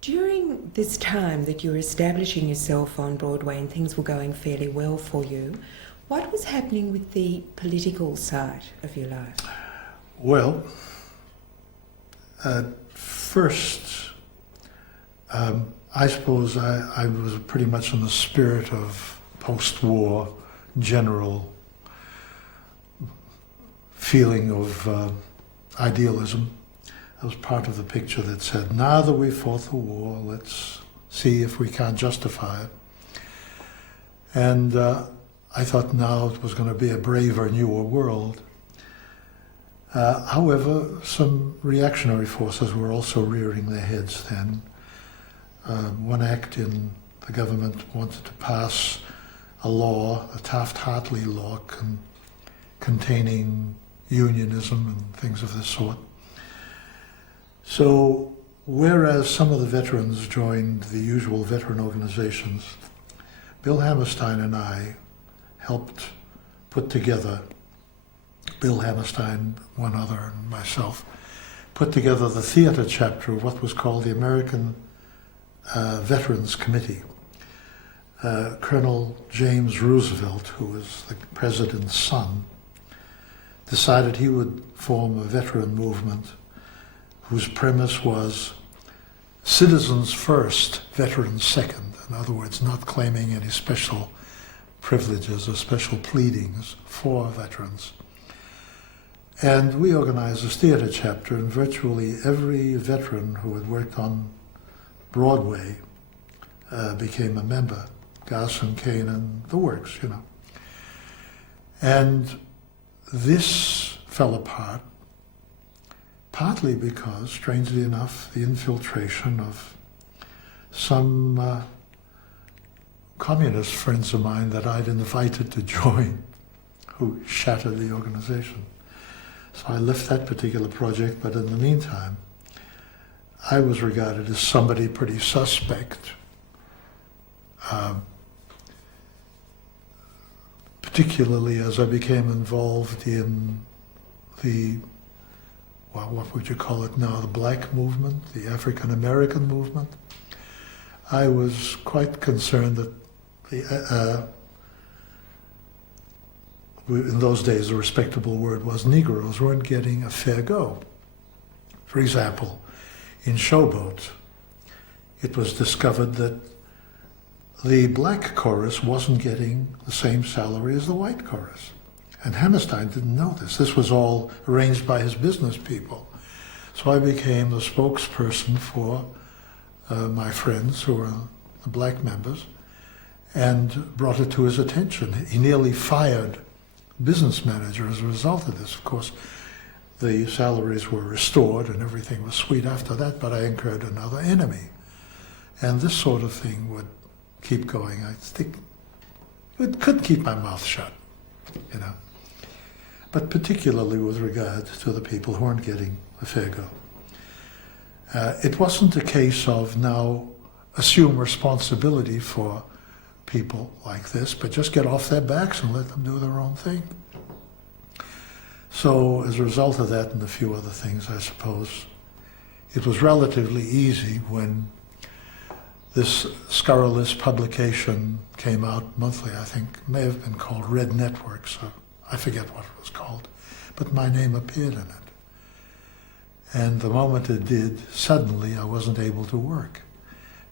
During this time that you were establishing yourself on Broadway and things were going fairly well for you, what was happening with the political side of your life? Well, at first, I suppose I was pretty much in the spirit of post-war general feeling of idealism. I was part of the picture that said, now that we fought the war, let's see if we can't justify it. And I thought now it was going to be a braver, newer world. However, some reactionary forces were also rearing their heads then. One act in the government wanted to pass a law, a Taft-Hartley law, containing unionism and things of this sort. So, whereas some of the veterans joined the usual veteran organizations, Bill Hammerstein and I helped put together, Bill Hammerstein, one other, and myself, put together the theatre chapter of what was called the American Veterans Committee. Colonel James Roosevelt, who was the president's son, decided he would form a veteran movement whose premise was citizens first, veterans second. In other words, not claiming any special privileges or special pleadings for veterans. And we organized this theatre chapter, and virtually every veteran who had worked on Broadway became a member. Garson, Kanan, the works, you know. And this fell apart, partly because, strangely enough, the infiltration of some communist friends of mine that I'd invited to join, who shattered the organization. So I left that particular project, but in the meantime, I was regarded as somebody pretty suspect, particularly as I became involved in the, well, what would you call it now, the black movement, the African American movement. I was quite concerned that in those days the respectable word was Negroes weren't getting a fair go. For example, in Showboat, it was discovered that the black chorus wasn't getting the same salary as the white chorus. And Hammerstein didn't know this. This was all arranged by his business people. So I became the spokesperson for my friends who were the black members and brought it to his attention. He nearly fired business manager as a result of this. Of course, the salaries were restored and everything was sweet after that, but I incurred another enemy. And this sort of thing would keep going. Couldn't keep my mouth shut, you know. But particularly with regard to the people who aren't getting a fair go. It wasn't a case of now assume responsibility for people like this, but just get off their backs and let them do their own thing. So as a result of that and a few other things, I suppose, it was relatively easy when this scurrilous publication came out monthly, I think, may have been called Red Network, so I forget what it was called, but my name appeared in it. And the moment it did, suddenly I wasn't able to work,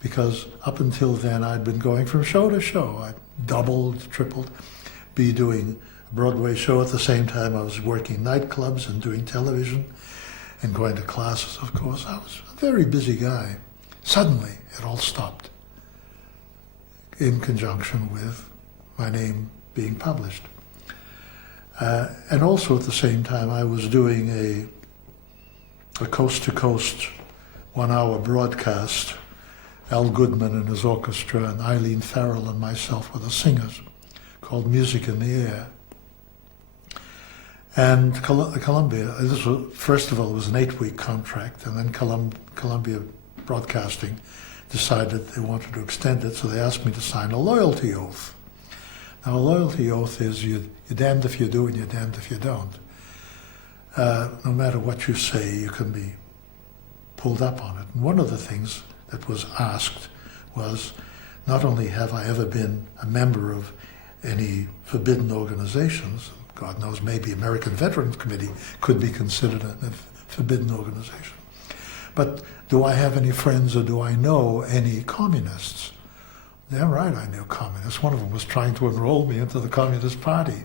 because up until then I'd been going from show to show. I'd doubled, tripled, be doing a Broadway show at the same time I was working nightclubs and doing television and going to classes, of course. I was a very busy guy. Suddenly, it all stopped in conjunction with my name being published. And also at the same time, I was doing a coast-to-coast 1-hour broadcast. Al Goodman and his orchestra and Eileen Farrell and myself were the singers, called Music in the Air. And Columbia, this was, first of all, it was an 8-week contract, and then Columbia Broadcasting decided they wanted to extend it, so they asked me to sign a loyalty oath. Now, a loyalty oath is you're damned if you do and you're damned if you don't. No matter what you say, you can be pulled up on it. And one of the things that was asked was, not only have I ever been a member of any forbidden organizations, God knows maybe American Veterans Committee could be considered a forbidden organization, but do I have any friends or do I know any communists? Damn right I knew communists. One of them was trying to enroll me into the Communist Party.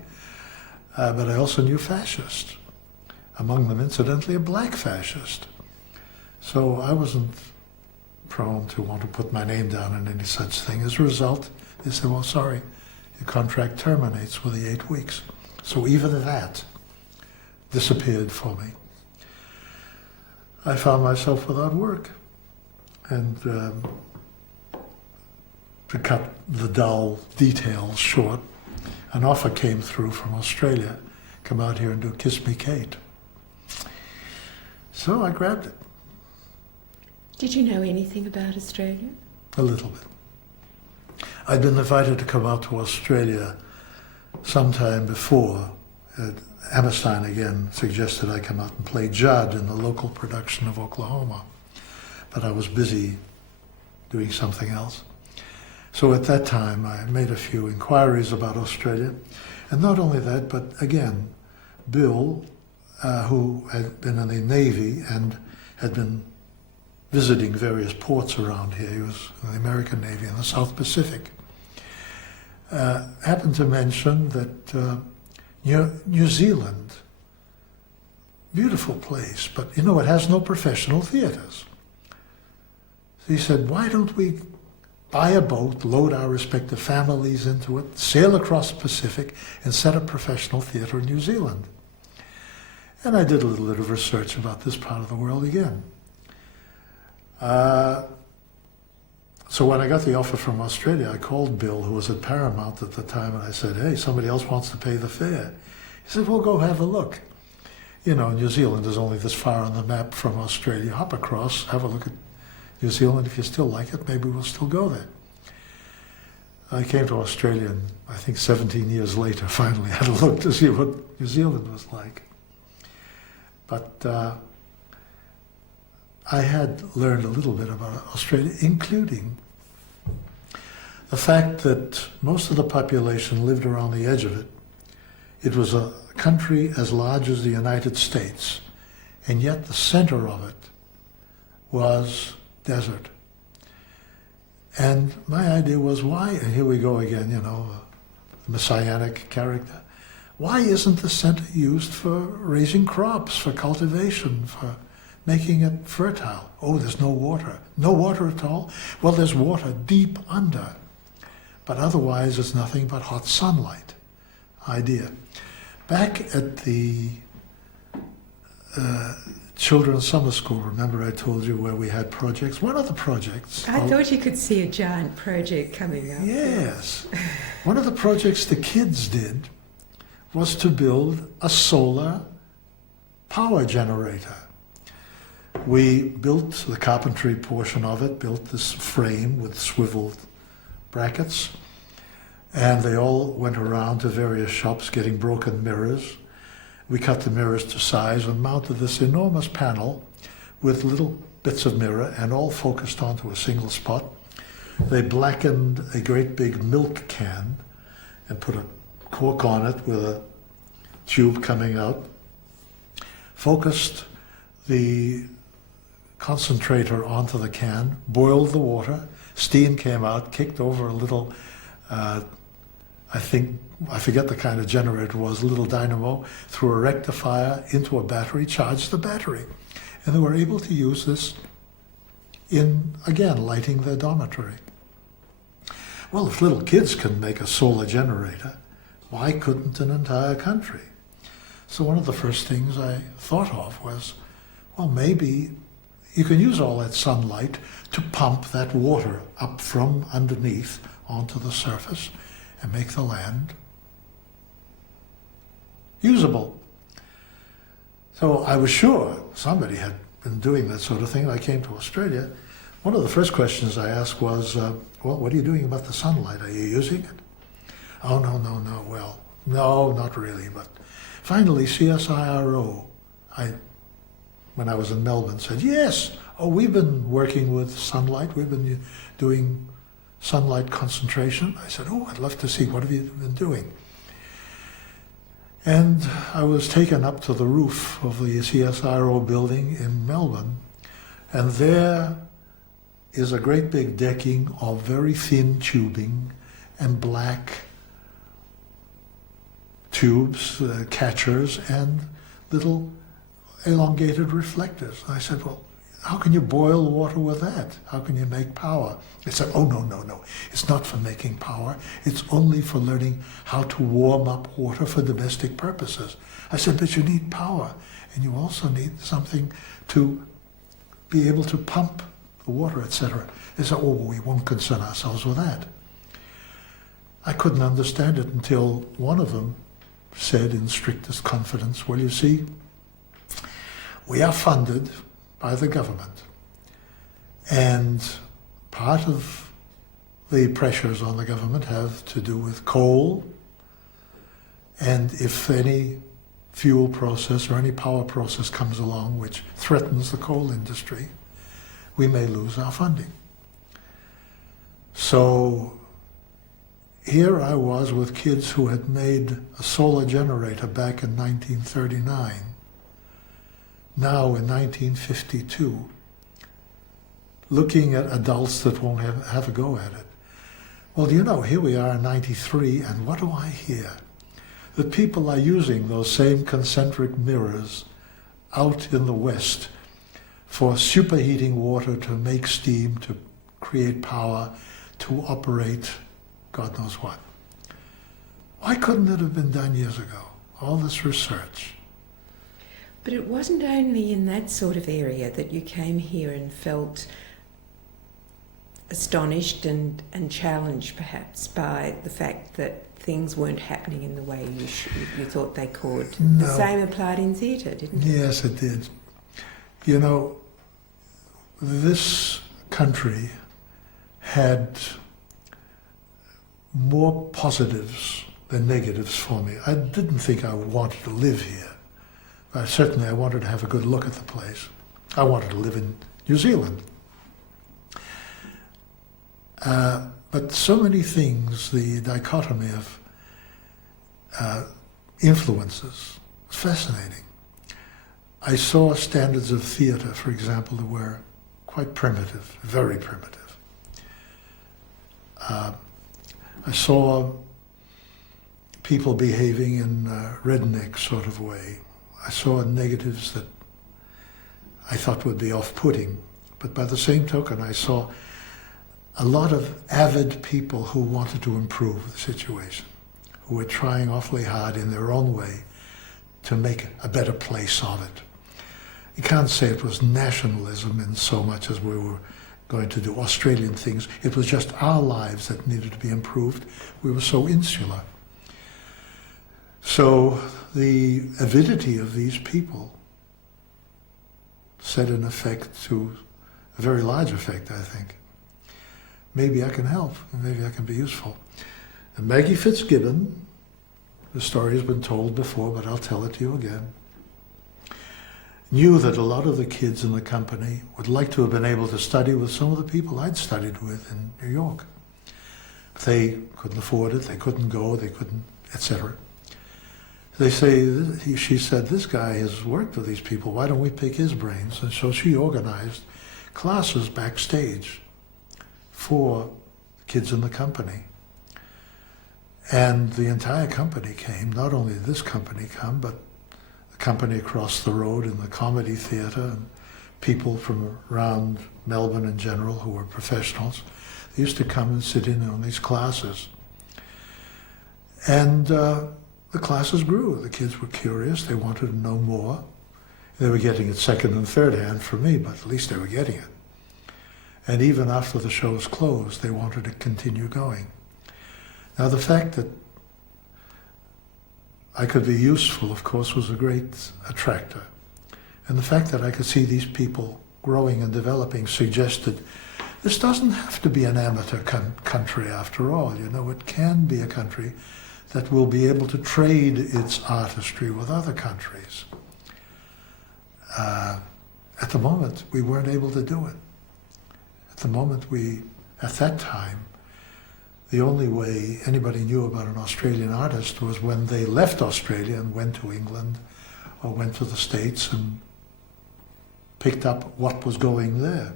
But I also knew fascists. Among them, incidentally, a black fascist. So I wasn't prone to want to put my name down in any such thing. As a result, they said, well, sorry, your contract terminates with the 8 weeks. So even that disappeared for me. I found myself without work. And to cut the dull details short, an offer came through from Australia, come out here and do Kiss Me Kate. So I grabbed it. Did you know anything about Australia? A little bit. I'd been invited to come out to Australia sometime before. Hammerstein again suggested I come out and play Judd in the local production of Oklahoma. But I was busy doing something else. So at that time, I made a few inquiries about Australia. And not only that, but again, Bill, who had been in the Navy and had been visiting various ports around here, he was in the American Navy in the South Pacific, happened to mention that New Zealand, beautiful place, but you know, it has no professional theatres. So he said, why don't we buy a boat, load our respective families into it, sail across the Pacific, and set up professional theatre in New Zealand? And I did a little bit of research about this part of the world again. So when I got the offer from Australia, I called Bill, who was at Paramount at the time, and I said, hey, somebody else wants to pay the fare. He said, well, go have a look. You know, New Zealand is only this far on the map from Australia. Hop across, have a look at New Zealand. If you still like it, maybe we'll still go there. I came to Australia, and I think 17 years later, finally had a look to see what New Zealand was like. But I had learned a little bit about Australia, including the fact that most of the population lived around the edge of it. It was a country as large as the United States, and yet the center of it was desert. And my idea was, why, and here we go again, you know, the messianic character, why isn't the center used for raising crops, for cultivation, for making it fertile? Oh, there's no water. No water at all? Well, there's water deep under, but otherwise it's nothing but hot sunlight. Idea. Back at the children's summer school, remember I told you where we had projects? One of the projects... I thought you could see a giant project coming up. Yes. One of the projects the kids did was to build a solar power generator. We built the carpentry portion of it, built this frame with swiveled brackets, and they all went around to various shops getting broken mirrors. We cut the mirrors to size and mounted this enormous panel with little bits of mirror and all focused onto a single spot. They blackened a great big milk can and put a cork on it with a tube coming out, focused the concentrator onto the can, boiled the water, steam came out, kicked over a little, I forget the kind of generator it was, a little dynamo, threw a rectifier into a battery, charged the battery. And they were able to use this in, again, lighting their dormitory. Well, if little kids can make a solar generator, why couldn't an entire country? So one of the first things I thought of was, well, maybe you can use all that sunlight to pump that water up from underneath onto the surface and make the land usable. So I was sure somebody had been doing that sort of thing. I came to Australia. One of the first questions I asked was, well, what are you doing about the sunlight? Are you using it? Oh, no. Well, no, not really. But finally, CSIRO, I when I was in Melbourne, said, yes, oh, we've been working with sunlight. We've been doing sunlight concentration. I said, oh, I'd love to see. What have you been doing? And I was taken up to the roof of the CSIRO building in Melbourne, and there is a great big decking of very thin tubing and black tubes, catchers, and little elongated reflectors. I said, well, how can you boil water with that? How can you make power? They said, oh, no. It's not for making power. It's only for learning how to warm up water for domestic purposes. I said, but you need power, and you also need something to be able to pump the water, etc. They said, oh, we won't concern ourselves with that. I couldn't understand it until one of them said in strictest confidence, well, you see, we are funded by the government, and part of the pressures on the government have to do with coal, and if any fuel process or any power process comes along which threatens the coal industry, we may lose our funding. So here I was with kids who had made a solar generator back in 1939, now in 1952, looking at adults that won't have a go at it. Well, you know, here we are in 93, and what do I hear? That people are using those same concentric mirrors out in the West for superheating water to make steam, to create power, to operate God knows what. Why couldn't it have been done years ago? All this research. But it wasn't only in that sort of area that you came here and felt astonished and challenged perhaps by the fact that things weren't happening in the way you thought they could. No. The same applied in theatre, didn't it? Yes, it did. You know, this country had more positives than negatives for me. I didn't think I wanted to live here. But certainly I wanted to have a good look at the place. I wanted to live in New Zealand. But so many things, the dichotomy of influences, was fascinating. I saw standards of theatre, for example, that were quite primitive, very primitive. I saw people behaving in a redneck sort of way. I saw negatives that I thought would be off-putting, but by the same token, I saw a lot of avid people who wanted to improve the situation, who were trying awfully hard in their own way to make a better place of it. You can't say it was nationalism in so much as we were going to do Australian things. It was just our lives that needed to be improved. We were so insular. So the avidity of these people set an effect to a very large effect, I think. Maybe I can help, maybe I can be useful. And Maggie Fitzgibbon, the story has been told before, but I'll tell it to you again, knew that a lot of the kids in the company would like to have been able to study with some of the people I'd studied with in New York. But they couldn't afford it, they couldn't go, they couldn't, etc. They say, she said, this guy has worked with these people, why don't we pick his brains? And so she organized classes backstage for kids in the company. And the entire company came. Not only did this company come, but the company across the road in the comedy theatre and people from around Melbourne in general who were professionals. They used to come and sit in on these classes. And the classes grew. The kids were curious. They wanted to know more. They were getting it second and third hand from me, but at least they were getting it. And even after the shows closed, they wanted to continue going. Now, the fact that I could be useful, of course, was a great attractor. And the fact that I could see these people growing and developing suggested this doesn't have to be an amateur country after all. You know, it can be a country that will be able to trade its artistry with other countries. at the moment, we weren't able to do it. At the moment, at that time, the only way anybody knew about an Australian artist was when they left Australia and went to England or went to the States and picked up what was going there.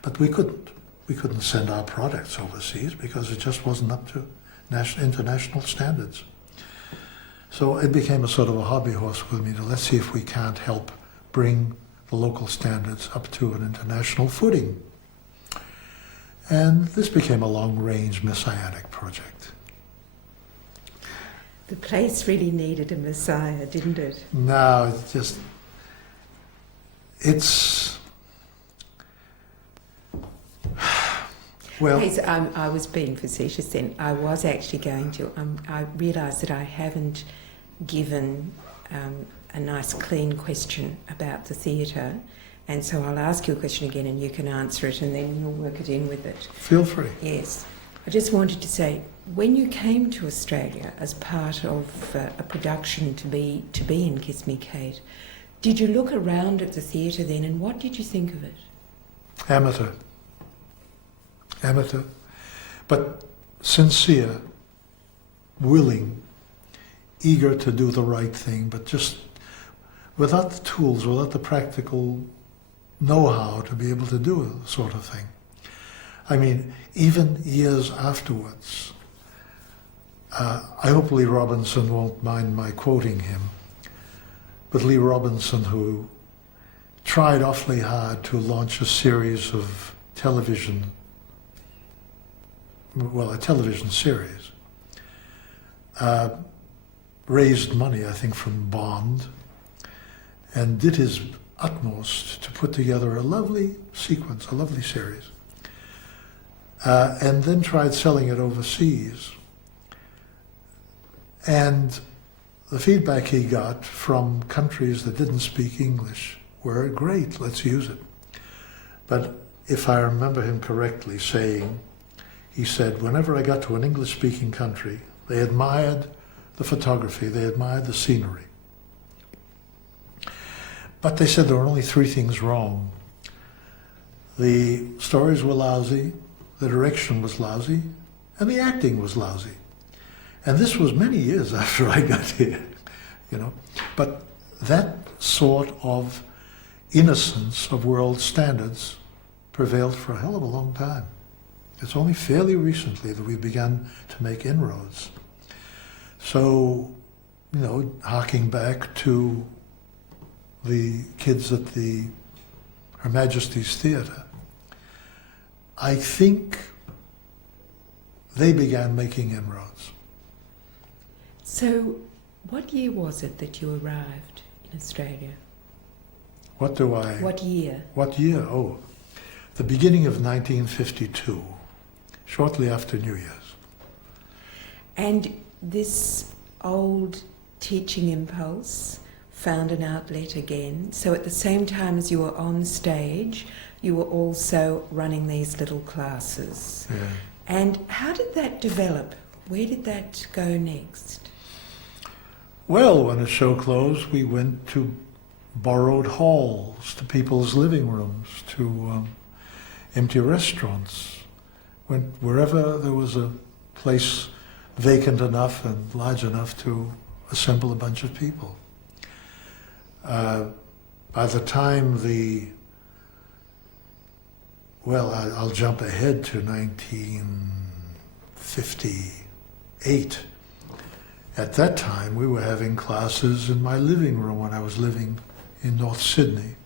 But we couldn't. We couldn't send our products overseas because it just wasn't up to international standards. So it became a sort of a hobby horse with me to let's see if we can't help bring the local standards up to an international footing. And this became a long-range messianic project. The place really needed a messiah, didn't it? No, well, Please, I was being facetious then. I was actually going to. I realised that I haven't given a nice, clean question about the theatre, and so I'll ask you a question again and you can answer it and then you'll work it in with it. Feel free. Yes. I just wanted to say, when you came to Australia as part of a production to be in Kiss Me Kate, did you look around at the theatre then and what did you think of it? Amateur, but sincere, willing, eager to do the right thing, but just without the tools, without the practical know-how to be able to do a sort of thing. I mean, even years afterwards, I hope Lee Robinson won't mind my quoting him, but Lee Robinson, who tried awfully hard to launch a series of a television series, raised money, I think, from Bond, and did his utmost to put together a lovely sequence, a lovely series, and then tried selling it overseas. And the feedback he got from countries that didn't speak English were, great, let's use it. But if I remember him correctly saying, he said, whenever I got to an English-speaking country, they admired the photography, they admired the scenery. But they said there were only three things wrong. The stories were lousy, the direction was lousy, and the acting was lousy. And this was many years after I got here, you know. But that sort of innocence of world standards prevailed for a hell of a long time. It's only fairly recently that we began to make inroads. So, you know, harking back to the kids at Her Majesty's Theatre, I think they began making inroads. So, what year was it that you arrived in Australia? What year? What year? Oh, the beginning of 1952, shortly after New Year's. And this old teaching impulse found an outlet again. So at the same time as you were on stage, you were also running these little classes. Yeah. And how did that develop? Where did that go next? Well, when a show closed, we went to borrowed halls, to people's living rooms, to empty restaurants. Went wherever there was a place vacant enough and large enough to assemble a bunch of people. By the time I'll jump ahead to 1958. At that time, we were having classes in my living room when I was living in North Sydney,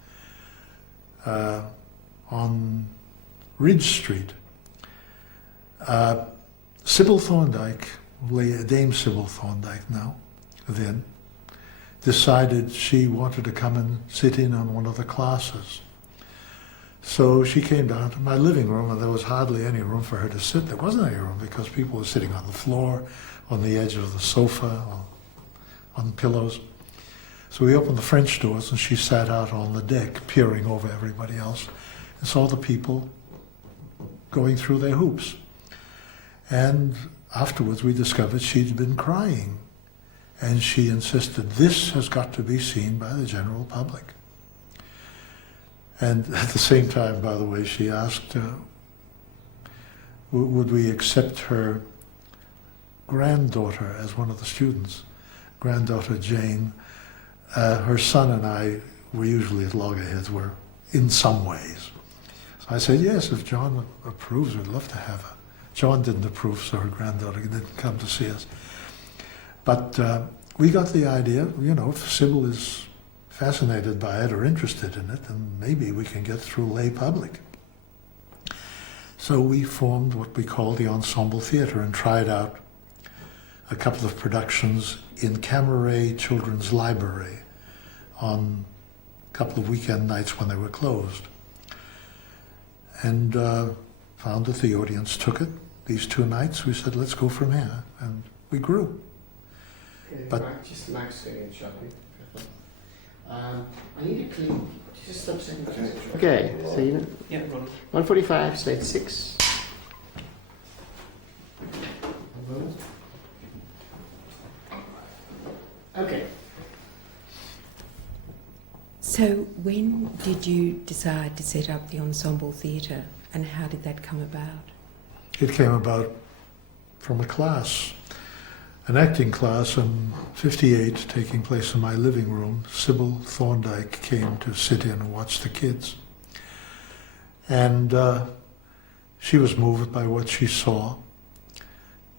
on Ridge Street. Sybil Thorndike, Dame Sybil Thorndike now, then, decided she wanted to come and sit in on one of the classes. So she came down to my living room, and there was hardly any room for her to sit. There wasn't any room because people were sitting on the floor, on the edge of the sofa, on pillows. So we opened the French doors, and she sat out on the deck, peering over everybody else, and saw the people going through their hoops. And afterwards we discovered she'd been crying, and she insisted, this has got to be seen by the general public. And at the same time, by the way, she asked, would we accept her granddaughter as one of the students, granddaughter Jane. Her son and I were usually at loggerheads, were in some ways. So I said, yes, if John approves, we'd love to have her. John didn't approve, so her granddaughter didn't come to see us. But we got the idea, you know, if Sybil is fascinated by it or interested in it, then maybe we can get through lay public. So we formed what we call the Ensemble Theatre and tried out a couple of productions in Camaret Children's Library on a couple of weekend nights when they were closed. And found that the audience took it. These 2 nights, we said, let's go from here. And we grew. Okay, But right, just Max again, sharply. I need a clean. Just stop saying. Okay, so you know. Yeah, go on. 145, stage 6. Okay. So when did you decide to set up the Ensemble Theatre, and how did that come about? it came about from a class, an acting class in '58 taking place in my living room. Sybil Thorndike came to sit in and watch the kids. And she was moved by what she saw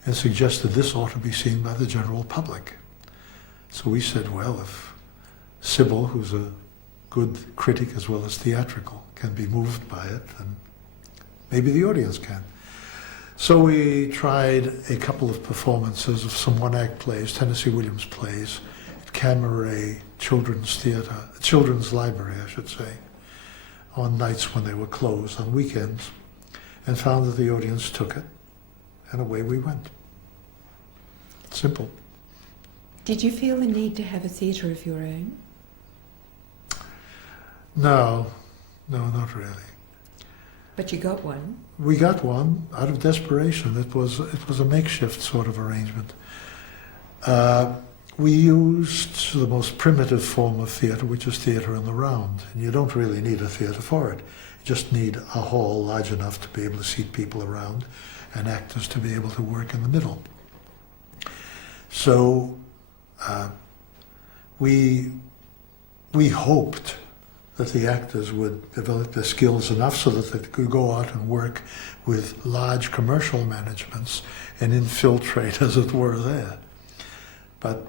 and suggested this ought to be seen by the general public. So we said, well, if Sybil, who's a good critic as well as theatrical, can be moved by it, then maybe the audience can. So we tried a couple of performances of some one-act plays, Tennessee Williams plays, at Camaret Children's Theatre, Children's Library, I should say, on nights when they were closed, on weekends, and found that the audience took it, and away we went. Simple. Did you feel the need to have a theatre of your own? No, not really. But you got one. We got one out of desperation. It was a makeshift sort of arrangement. We used the most primitive form of theatre, which is theatre in the round. And you don't really need a theatre for it. You just need a hall large enough to be able to seat people around and actors to be able to work in the middle. So we hoped that the actors would develop their skills enough so that they could go out and work with large commercial managements and infiltrate, as it were, there. But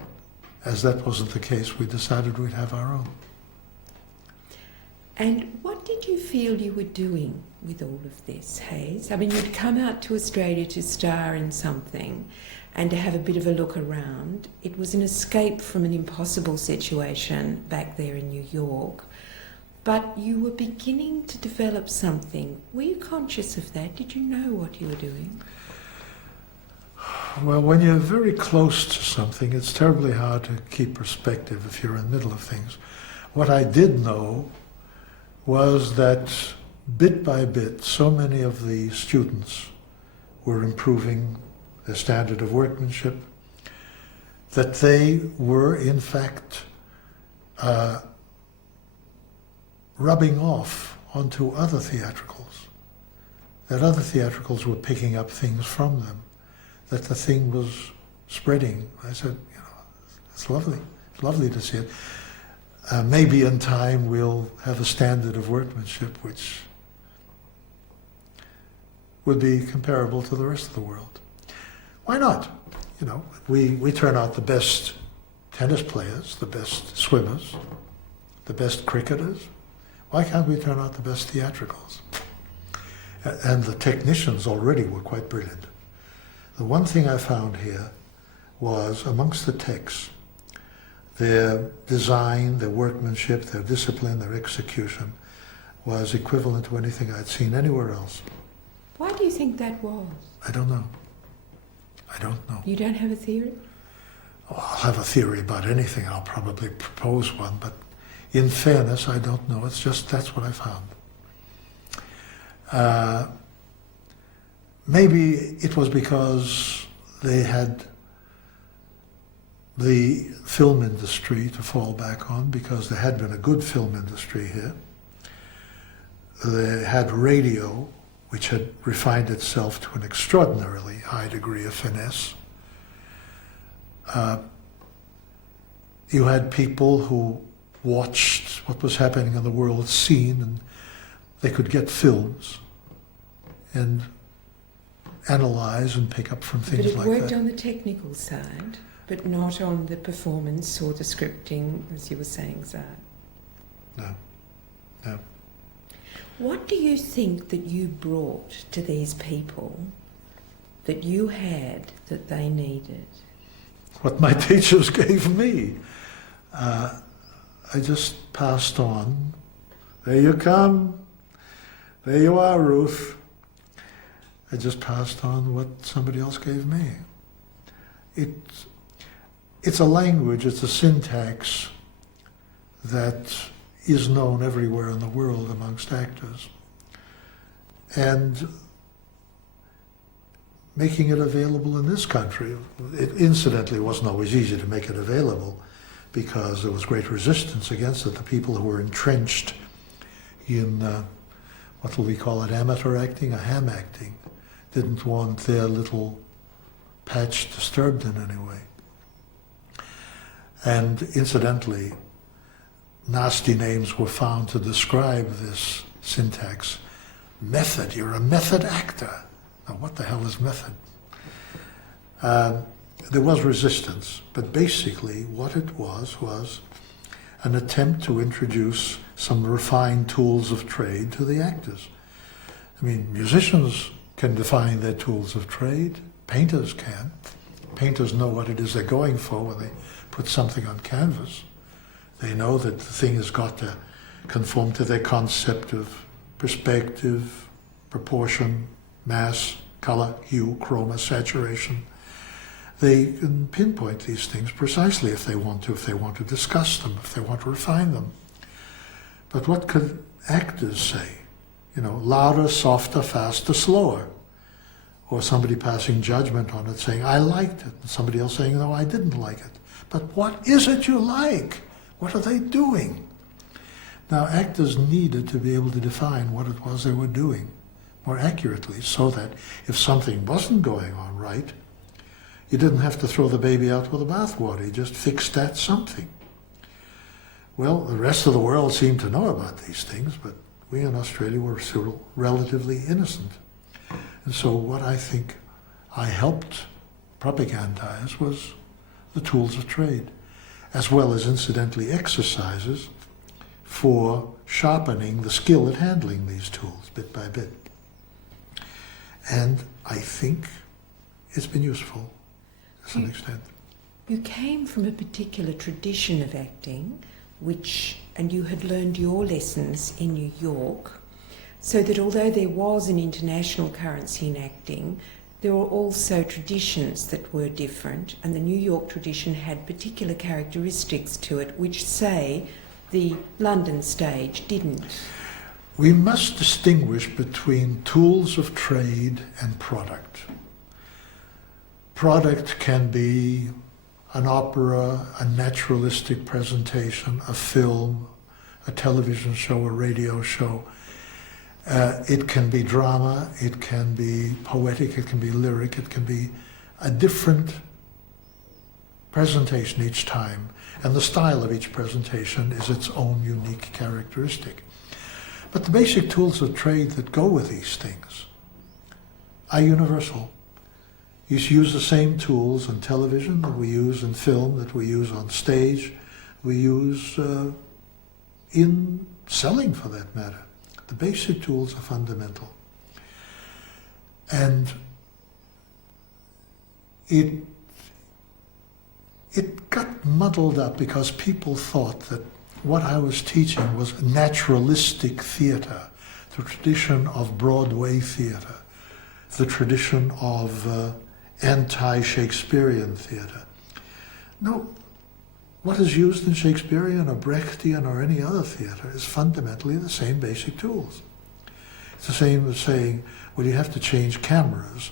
as that wasn't the case, we decided we'd have our own. And what did you feel you were doing with all of this, Hayes? I mean, you'd come out to Australia to star in something and to have a bit of a look around. It was an escape from an impossible situation back there in New York. But you were beginning to develop something. Were you conscious of that? Did you know what you were doing? Well, when you're very close to something, it's terribly hard to keep perspective if you're in the middle of things. What I did know was that bit by bit, so many of the students were improving their standard of workmanship, that they were, in fact, rubbing off onto other theatricals, that other theatricals were picking up things from them, that the thing was spreading. I said, you know, it's lovely to see it. Maybe in time we'll have a standard of workmanship which would be comparable to the rest of the world. Why not? You know, we turn out the best tennis players, the best swimmers, the best cricketers. Why can't we turn out the best theatricals? And the technicians already were quite brilliant. The one thing I found here was, amongst the techs, their design, their workmanship, their discipline, their execution was equivalent to anything I'd seen anywhere else. Why do you think that was? I don't know. You don't have a theory? Oh, I'll have a theory about anything. I'll probably propose one, but in fairness, I don't know. It's just that's what I found. Maybe it was because they had the film industry to fall back on, because there had been a good film industry here. they had radio, which had refined itself to an extraordinarily high degree of finesse. You had people who watched what was happening in the world scene, and they could get films and analyze and pick up from things like that. But it worked on the technical side, but not on the performance or the scripting, as you were saying, Zara. No, no. What do you think that you brought to these people that you had that they needed? What my teachers gave me. I just passed on. There you come. There you are, Ruth. I just passed on what somebody else gave me. It's a language, it's a syntax that is known everywhere in the world amongst actors. And making it available in this country, it incidentally wasn't always easy to make it available because there was great resistance against it. The people who were entrenched in, what will we call it, amateur acting, ham acting, didn't want their little patch disturbed in any way. And incidentally, nasty names were found to describe this syntax. Method, you're a method actor. Now what the hell is method? There was resistance, but basically what it was an attempt to introduce some refined tools of trade to the actors. I mean, musicians can define their tools of trade, painters can. Painters know what it is they're going for when they put something on canvas. They know that the thing has got to conform to their concept of perspective, proportion, mass, color, hue, chroma, saturation. They can pinpoint these things precisely if they want to discuss them, if they want to refine them. But what could actors say? You know, louder, softer, faster, slower. Or somebody passing judgment on it saying, I liked it. And somebody else saying, no, I didn't like it. But what is it you like? What are they doing? Now, actors needed to be able to define what it was they were doing more accurately so that if something wasn't going on right, you didn't have to throw the baby out with the bathwater. You just fixed that something. Well, the rest of the world seemed to know about these things, but we in Australia were still relatively innocent. And so what I think I helped propagandize was the tools of trade, as well as incidentally exercises for sharpening the skill at handling these tools bit by bit. And I think it's been useful to some extent. You came from a particular tradition of acting, and you had learned your lessons in New York, so that although there was an international currency in acting, there were also traditions that were different, and the New York tradition had particular characteristics to it which, say, the London stage didn't. We must distinguish between tools of trade and product. Product can be an opera, a naturalistic presentation, a film, a television show, a radio show. It can be drama, it can be poetic, it can be lyric, it can be a different presentation each time. And the style of each presentation is its own unique characteristic. But the basic tools of trade that go with these things are universal. You use the same tools on television that we use in film, that we use on stage, we use in selling for that matter. The basic tools are fundamental. And it got muddled up because people thought that what I was teaching was naturalistic theatre, the tradition of Broadway theatre, the tradition of anti-Shakespearean theatre. No, what is used in Shakespearean or Brechtian or any other theatre is fundamentally the same basic tools. It's the same as saying, well, you have to change cameras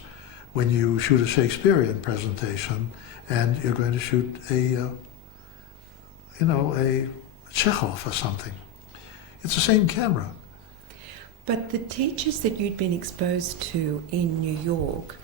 when you shoot a Shakespearean presentation and you're going to shoot a Chekhov or something. It's the same camera. But the teachers that you'd been exposed to in New York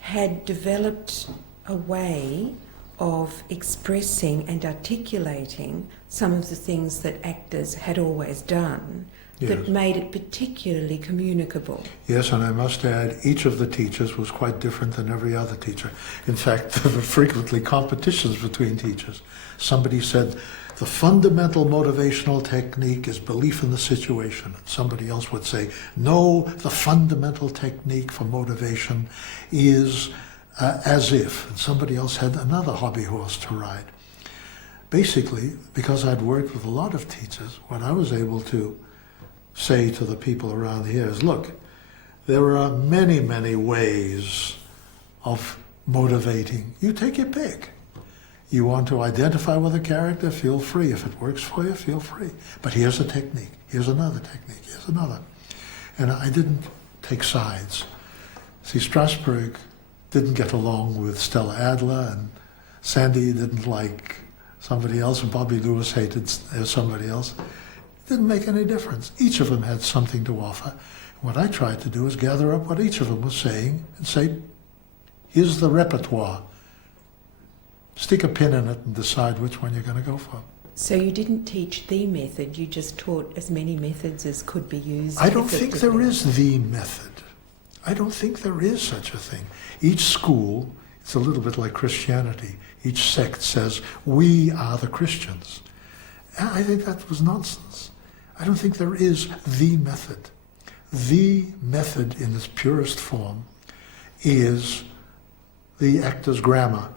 had developed a way of expressing and articulating some of the things that actors had always done that made it particularly communicable. Yes, and I must add, each of the teachers was quite different than every other teacher. In fact, there were frequently competitions between teachers. Somebody said, the fundamental motivational technique is belief in the situation. Somebody else would say, no, the fundamental technique for motivation is as if. And somebody else had another hobby horse to ride. Basically, because I'd worked with a lot of teachers, what I was able to say to the people around here is, look, there are many, many ways of motivating. You take your pick. You want to identify with a character, feel free. If it works for you, feel free. But here's a technique. Here's another technique. Here's another. And I didn't take sides. See, Strasberg didn't get along with Stella Adler, and Sandy didn't like somebody else, and Bobby Lewis hated somebody else. It didn't make any difference. Each of them had something to offer. What I tried to do is gather up what each of them was saying and say, here's the repertoire. Stick a pin in it and decide which one you're going to go for. So you didn't teach the method, you just taught as many methods as could be used. I don't think there is the method. I don't think there is such a thing. Each school, it's a little bit like Christianity. Each sect says, we are the Christians. I think that was nonsense. I don't think there is the method. The method in its purest form is the actor's grammar.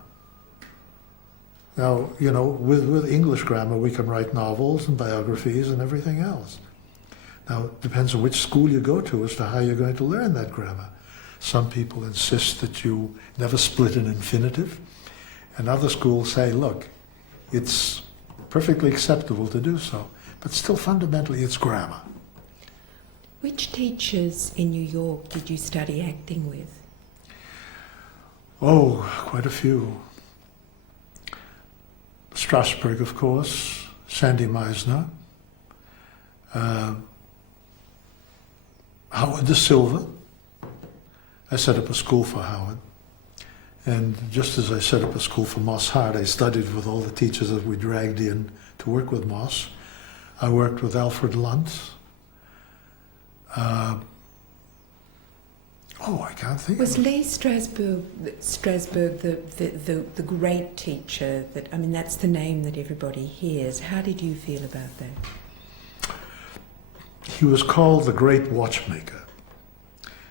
Now, you know, with English grammar, we can write novels and biographies and everything else. Now, it depends on which school you go to as to how you're going to learn that grammar. Some people insist that you never split an infinitive, and other schools say, look, it's perfectly acceptable to do so, but still fundamentally it's grammar. Which teachers in New York did you study acting with? Oh, quite a few. Strasberg, of course, Sandy Meisner, Howard De Silva. I set up a school for Howard. And just as I set up a school for Moss Hart, I studied with all the teachers that we dragged in to work with Moss. I worked with Alfred Lunt. I can't think. Was Lee Strasberg the great teacher that, I mean, that's the name that everybody hears. How did you feel about that? He was called the great watchmaker.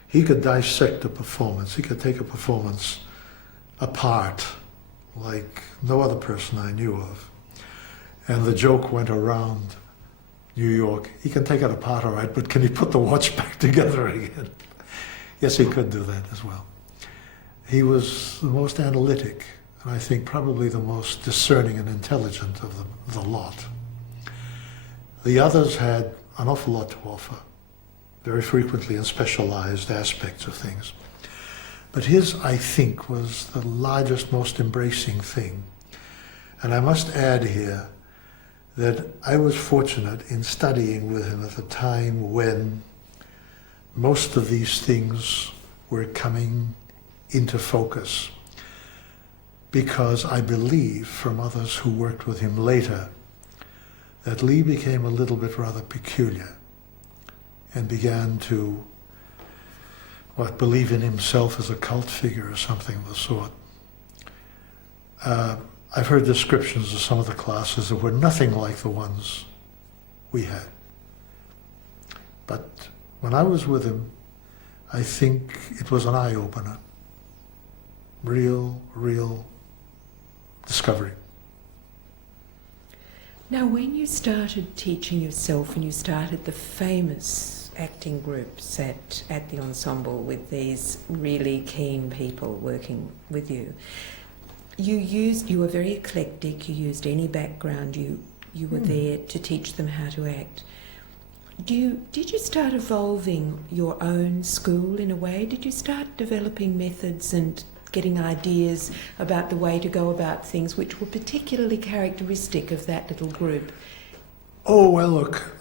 He could dissect a performance. He could take a performance apart like no other person I knew of. And the joke went around New York, he can take it apart all right, but can he put the watch back together again? Yes, he could do that as well. He was the most analytic, and I think probably the most discerning and intelligent of the lot. The others had an awful lot to offer, very frequently in specialized aspects of things. But his, I think, was the largest, most embracing thing. And I must add here that I was fortunate in studying with him at the time when most of these things were coming into focus, because I believe from others who worked with him later that Lee became a little bit rather peculiar and began to believe in himself as a cult figure or something of the sort. I've heard descriptions of some of the classes that were nothing like the ones we had. But when I was with him, I think it was an eye-opener. Real discovery. Now, when you started teaching yourself and you started the famous acting groups at the Ensemble with these really keen people working with you, you were very eclectic, you used any background, you were there to teach them how to act. Did you start evolving your own school in a way? Did you start developing methods and getting ideas about the way to go about things which were particularly characteristic of that little group? Oh, well, look,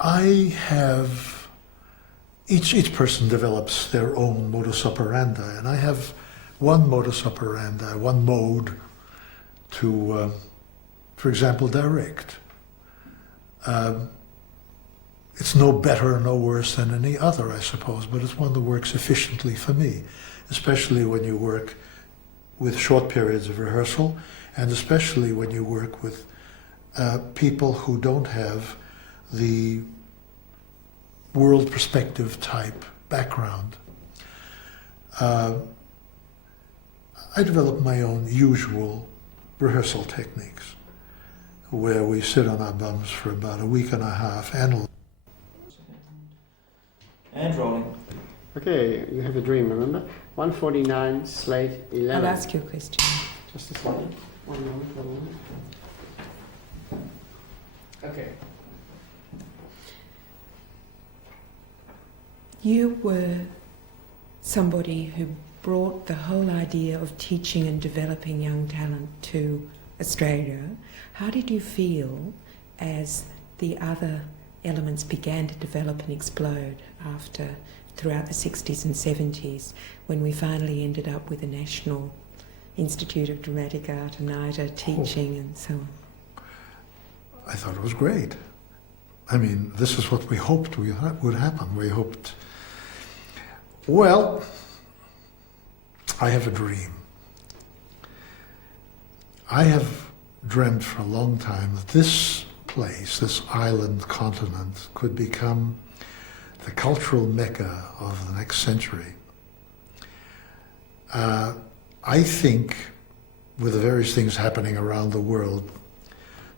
I have each person develops their own modus operandi, and I have one modus operandi, one mode to, for example, direct. It's no better or no worse than any other, I suppose, but it's one that works efficiently for me, especially when you work with short periods of rehearsal, and especially when you work with people who don't have the world perspective type background. I develop my own usual rehearsal techniques, where we sit on our bums for about a week and a half and rolling. Okay, you have a dream, remember? 149, slate 11. I'll ask you a question. Just a second. One moment. Okay. You were somebody who brought the whole idea of teaching and developing young talent to Australia. How did you feel as the other elements began to develop and explode throughout the 60s and 70s, when we finally ended up with a National Institute of Dramatic Art and NIDA teaching and so on? I thought it was great. I mean, this is what we hoped would happen. We hoped, well, I have a dream. I have dreamt for a long time that this place, this island continent, could become the cultural mecca of the next century. I think, with the various things happening around the world,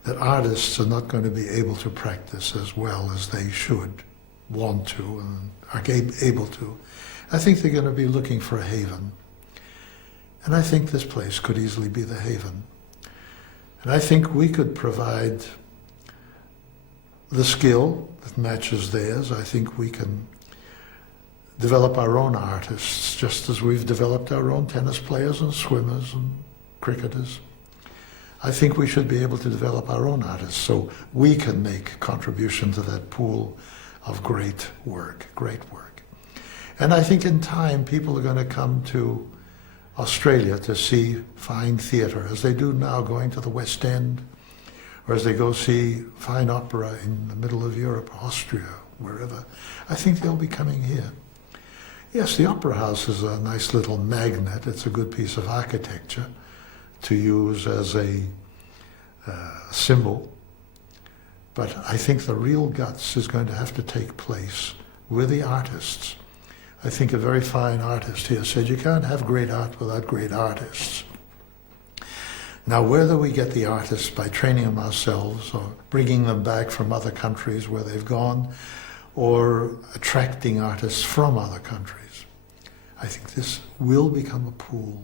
that artists are not going to be able to practice as well as they should, want to, and are able to. I think they're going to be looking for a haven. And I think this place could easily be the haven. And I think we could provide the skill that matches theirs. I think we can develop our own artists, just as we've developed our own tennis players and swimmers and cricketers. I think we should be able to develop our own artists so we can make contribution to that pool of great work. And I think in time people are going to come to Australia to see fine theatre, as they do now going to the West End, or as they go see fine opera in the middle of Europe, Austria, wherever. I think they'll be coming here. Yes, the Opera House is a nice little magnet. It's a good piece of architecture to use as a symbol. But I think the real guts is going to have to take place with the artists. I think a very fine artist here said, you can't have great art without great artists. Now, whether we get the artists by training them ourselves or bringing them back from other countries where they've gone, or attracting artists from other countries, I think this will become a pool.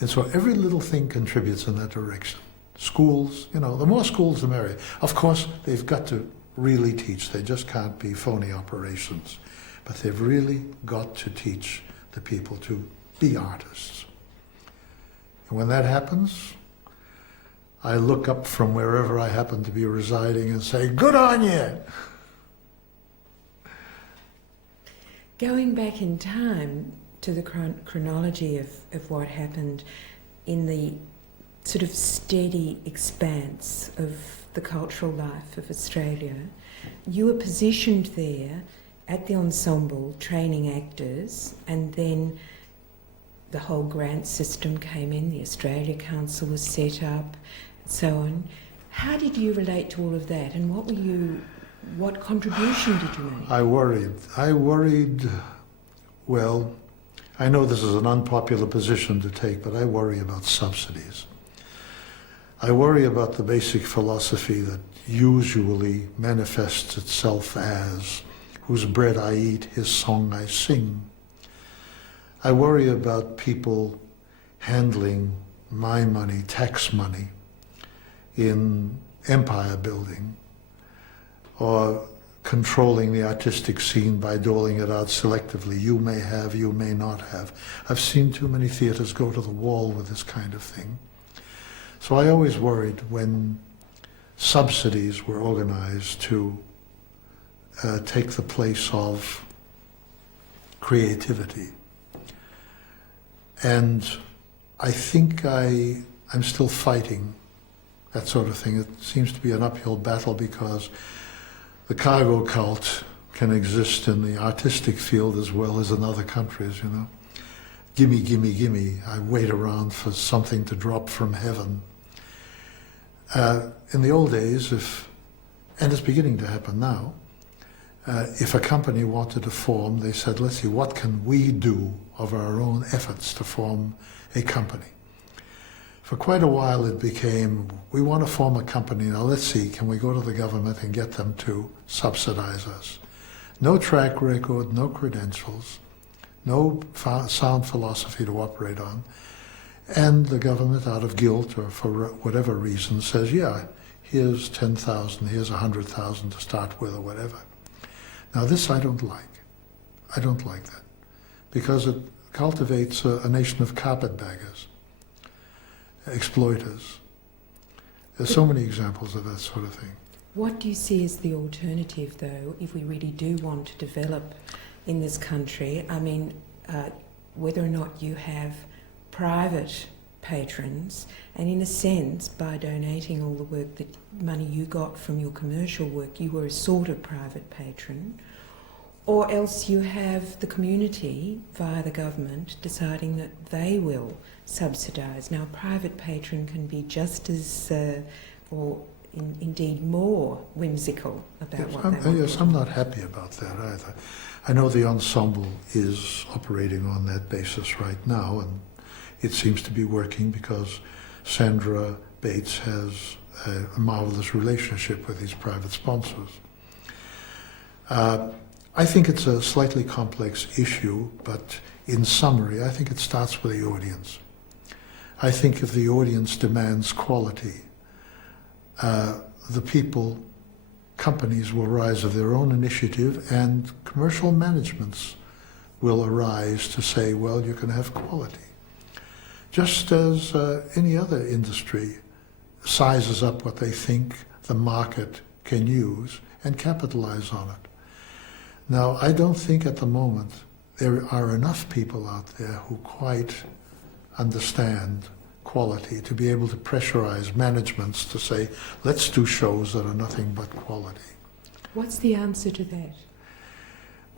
And so every little thing contributes in that direction. Schools, the more schools, the merrier. Of course, they've got to really teach. They just can't be phony operations. But they've really got to teach the people to be artists. And when that happens, I look up from wherever I happen to be residing and say, good on you! Going back in time to the chronology of what happened in the sort of steady expanse of the cultural life of Australia, you were positioned there at the ensemble training actors, and then the whole grant system came in, the Australia Council was set up, and so on. How did you relate to all of that, and what contribution did you make? I worried, well, I know this is an unpopular position to take, but I worry about subsidies. I worry about the basic philosophy that usually manifests itself as, whose bread I eat, his song I sing. I worry about people handling my money, tax money, in empire building, or controlling the artistic scene by doling it out selectively. You may have, you may not have. I've seen too many theatres go to the wall with this kind of thing. So I always worried when subsidies were organized to take the place of creativity. And I think I'm still fighting that sort of thing. It seems to be an uphill battle because the cargo cult can exist in the artistic field as well as in other countries, you know. Gimme, gimme, gimme. I wait around for something to drop from heaven. In the old days, and it's beginning to happen now, if a company wanted to form, they said, let's see, what can we do of our own efforts to form a company? For quite a while it became, we want to form a company, now let's see, can we go to the government and get them to subsidize us? No track record, no credentials, no sound philosophy to operate on, and the government, out of guilt or for whatever reason, says, yeah, here's 10,000, here's 100,000 to start with or whatever. Now this I don't like. I don't like that because it cultivates a nation of carpetbaggers, exploiters. There's so many examples of that sort of thing. What do you see as the alternative, though, if we really do want to develop in this country? I mean, whether or not you have private patrons, and in a sense, by donating all the work that money you got from your commercial work, you were a sort of private patron, or else you have the community via the government deciding that they will subsidise. Now, a private patron can be just as, indeed more whimsical about what they want. Yes, I'm not happy about that either. I know the Ensemble is operating on that basis right now, and it seems to be working because Sandra Bates has a marvelous relationship with these private sponsors. I think it's a slightly complex issue, but in summary, I think it starts with the audience. I think if the audience demands quality, companies will rise of their own initiative, and commercial managements will arise to say, well, you can have quality. Just as any other industry sizes up what they think the market can use and capitalize on it. Now, I don't think at the moment there are enough people out there who quite understand quality to be able to pressurize managements to say, let's do shows that are nothing but quality. What's the answer to that?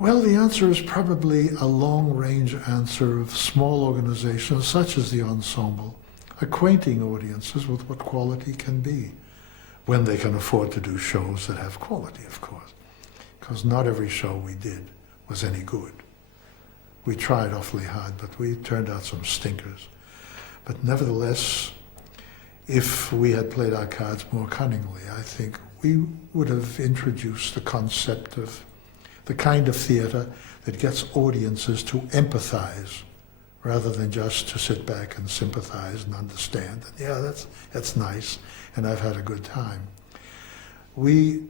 Well, the answer is probably a long-range answer of small organizations such as the Ensemble, acquainting audiences with what quality can be, when they can afford to do shows that have quality, of course, because not every show we did was any good. We tried awfully hard, but we turned out some stinkers. But nevertheless, if we had played our cards more cunningly, I think we would have introduced the concept of the kind of theatre that gets audiences to empathize rather than just to sit back and sympathize and understand. And yeah, that's nice, and I've had a good time. We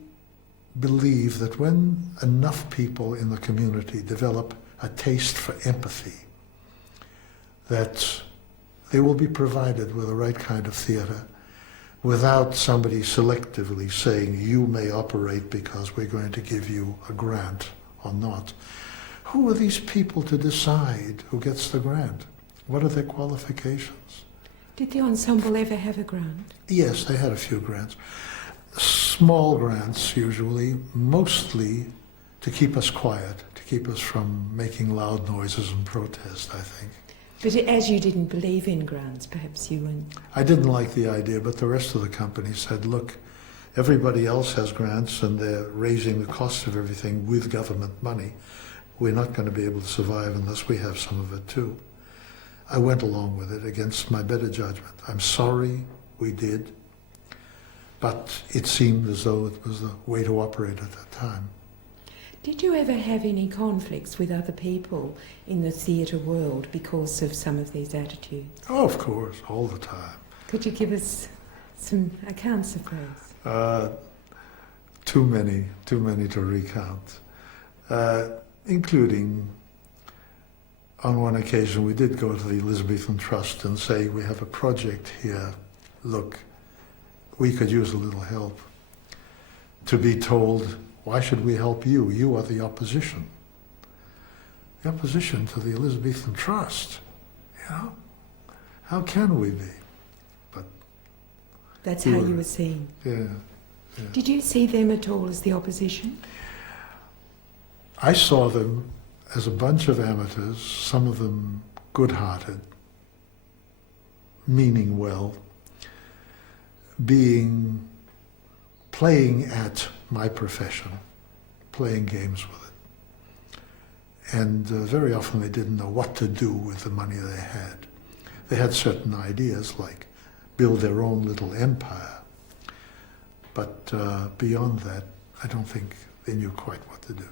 believe that when enough people in the community develop a taste for empathy, that they will be provided with the right kind of theatre without somebody selectively saying, you may operate because we're going to give you a grant or not. Who are these people to decide who gets the grant? What are their qualifications? Did the Ensemble ever have a grant? Yes, they had a few grants. Small grants, usually, mostly to keep us quiet, to keep us from making loud noises and protest, I think. But as you didn't believe in grants, perhaps you weren't... I didn't like the idea, but the rest of the company said, look, everybody else has grants and they're raising the cost of everything with government money. We're not going to be able to survive unless we have some of it too. I went along with it against my better judgment. I'm sorry we did, but it seemed as though it was the way to operate at that time. Did you ever have any conflicts with other people in the theatre world because of some of these attitudes? Oh, of course, all the time. Could you give us some accounts of those? Too many to recount. Including, on one occasion, we did go to the Elizabethan Trust and say, we have a project here, look, we could use a little help. To be told, why should we help you? You are the opposition. the opposition to the Elizabethan Trust. You know? How can we be? But That's how you were seen. yeah. Did you see them at all as the opposition? I saw them as a bunch of amateurs, some of them good-hearted, meaning well, playing at my profession, playing games with it. And very often they didn't know what to do with the money they had. They had certain ideas like build their own little empire. But beyond that, I don't think they knew quite what to do.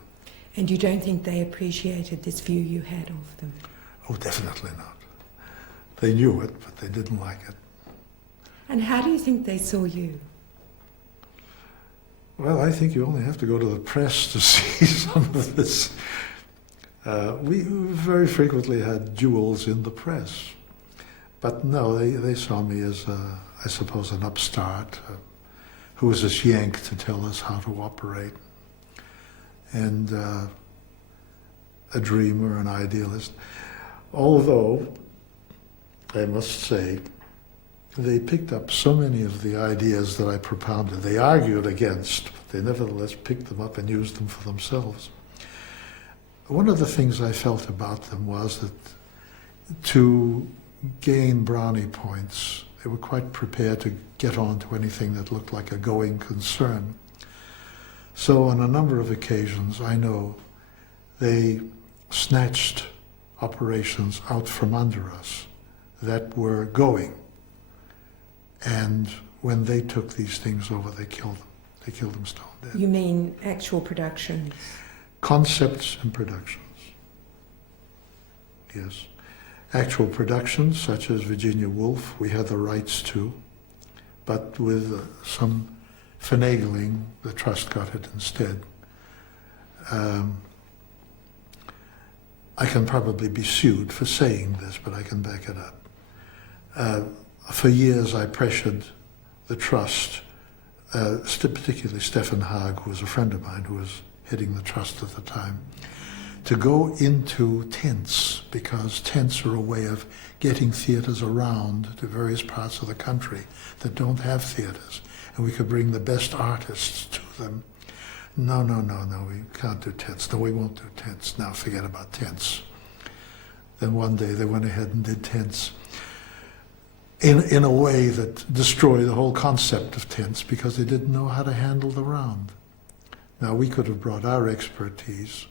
And you don't think they appreciated this view you had of them? Oh, definitely not. They knew it, but they didn't like it. And how do you think they saw you? Well, I think you only have to go to the press to see some of this. We very frequently had duels in the press. But no, they saw me as, I suppose, an upstart who was just yanked to tell us how to operate. And a dreamer, an idealist. Although, I must say, they picked up so many of the ideas that I propounded. They argued against, but they nevertheless picked them up and used them for themselves. One of the things I felt about them was that to gain brownie points, they were quite prepared to get on to anything that looked like a going concern. So on a number of occasions, I know they snatched operations out from under us that were going. And when they took these things over, they killed them. They killed them stone dead. You mean actual productions? Concepts and productions. Yes. Actual productions, such as Virginia Woolf, we had the rights to, but with some finagling, the Trust got it instead. I can probably be sued for saying this, but I can back it up. For years I pressured the Trust, particularly Stefan Haag, who was a friend of mine who was heading the Trust at the time, to go into tents, because tents are a way of getting theatres around to various parts of the country that don't have theatres, and we could bring the best artists to them. No, we can't do tents. No, we won't do tents. Now forget about tents. Then one day they went ahead and did tents in a way that destroyed the whole concept of tents because they didn't know how to handle the round. Now we could have brought our expertise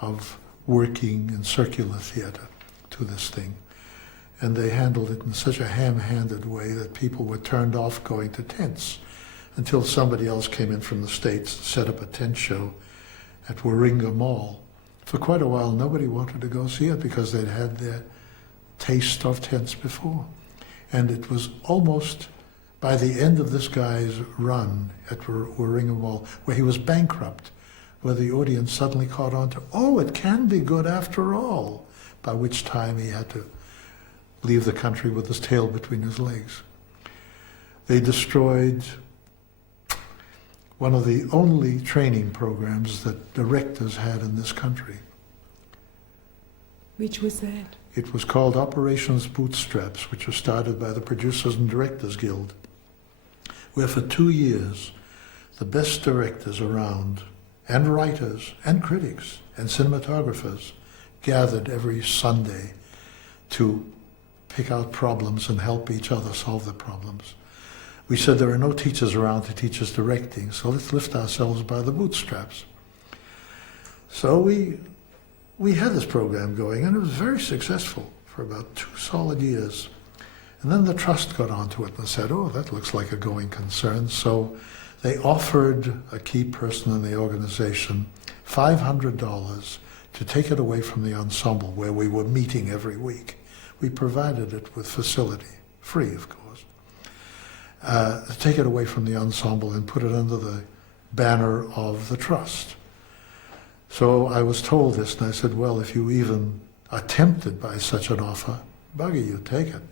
of working in circular theatre to this thing, and they handled it in such a ham-handed way that people were turned off going to tents until somebody else came in from the States, set up a tent show at Warringah Mall. For quite a while, nobody wanted to go see it because they'd had their taste of tents before. And it was almost by the end of this guy's run at Warringah Mall, where he was bankrupt, where the audience suddenly caught on to, oh, it can be good after all, by which time he had to leave the country with his tail between his legs. They destroyed one of the only training programs that directors had in this country. Which was that? It was called Operations Bootstraps, which was started by the Producers and Directors Guild, where for 2 years the best directors around, and writers, and critics, and cinematographers gathered every Sunday to pick out problems and help each other solve the problems. We said there are no teachers around to teach us directing, so let's lift ourselves by the bootstraps. So we had this program going, and it was very successful for about 2 solid years. And then the Trust got onto it and said, oh, that looks like a going concern. So they offered a key person in the organization $500 to take it away from the ensemble where we were meeting every week. We provided it with facility, free of course. To take it away from the ensemble and put it under the banner of the Trust. So I was told this, and I said, well, if you even are tempted by such an offer, bugger you, take it.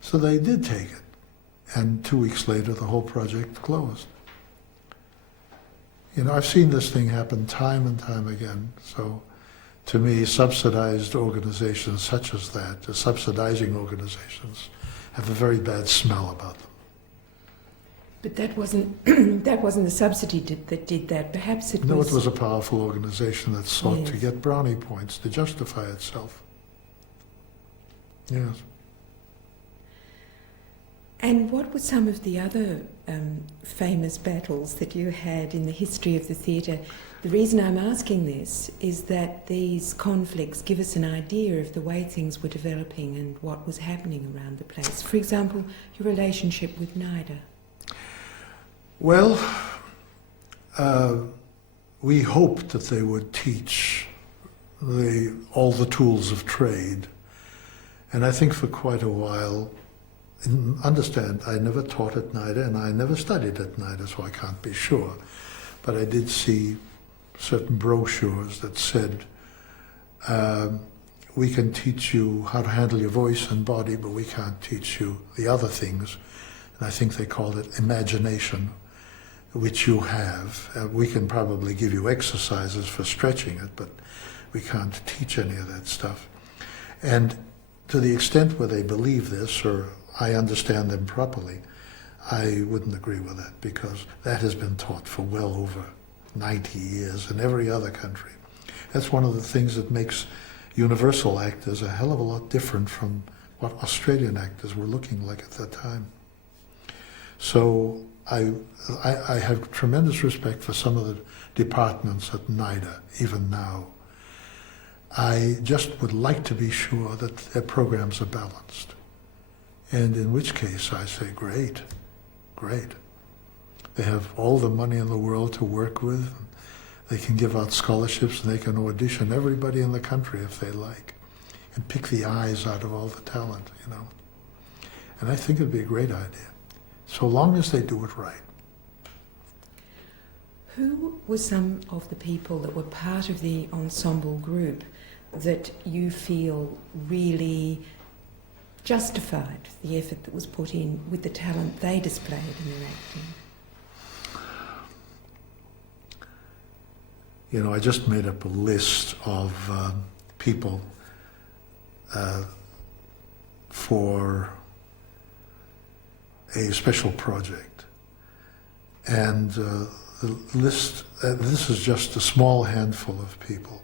So they did take it, and 2 weeks later the whole project closed. You know, I've seen this thing happen time and time again, so to me, subsidized organizations such as that, the subsidizing organizations, have a very bad smell about them. But that wasn't that wasn't the subsidy that did that. Perhaps it was... No, it was a powerful organization that sought to Yes. get brownie points to justify itself. Yes. And what were some of the other famous battles that you had in the history of the theatre? The reason I'm asking this is that these conflicts give us an idea of the way things were developing and what was happening around the place. For example, your relationship with NIDA. Well, we hoped that they would teach all the tools of trade. And I think for quite a while, understand, I never taught at NIDA and I never studied at NIDA, so I can't be sure. But I did see certain brochures that said, we can teach you how to handle your voice and body, but we can't teach you the other things. And I think they called it imagination, which you have. We can probably give you exercises for stretching it, but we can't teach any of that stuff. And to the extent where they believe this, or I understand them properly, I wouldn't agree with that, because that has been taught for well over 90 years in every other country. That's one of the things that makes universal actors a hell of a lot different from what Australian actors were looking like at that time. So I have tremendous respect for some of the departments at NIDA, even now. I just would like to be sure that their programs are balanced. And in which case I say, great, great. They have all the money in the world to work with. They can give out scholarships and they can audition everybody in the country if they like and pick the eyes out of all the talent, you know. And I think it'd be a great idea, so long as they do it right. Who were some of the people that were part of the ensemble group that you feel really justified the effort that was put in with the talent they displayed in their acting? You know, I just made up a list of people for a special project. And the list, this is just a small handful of people.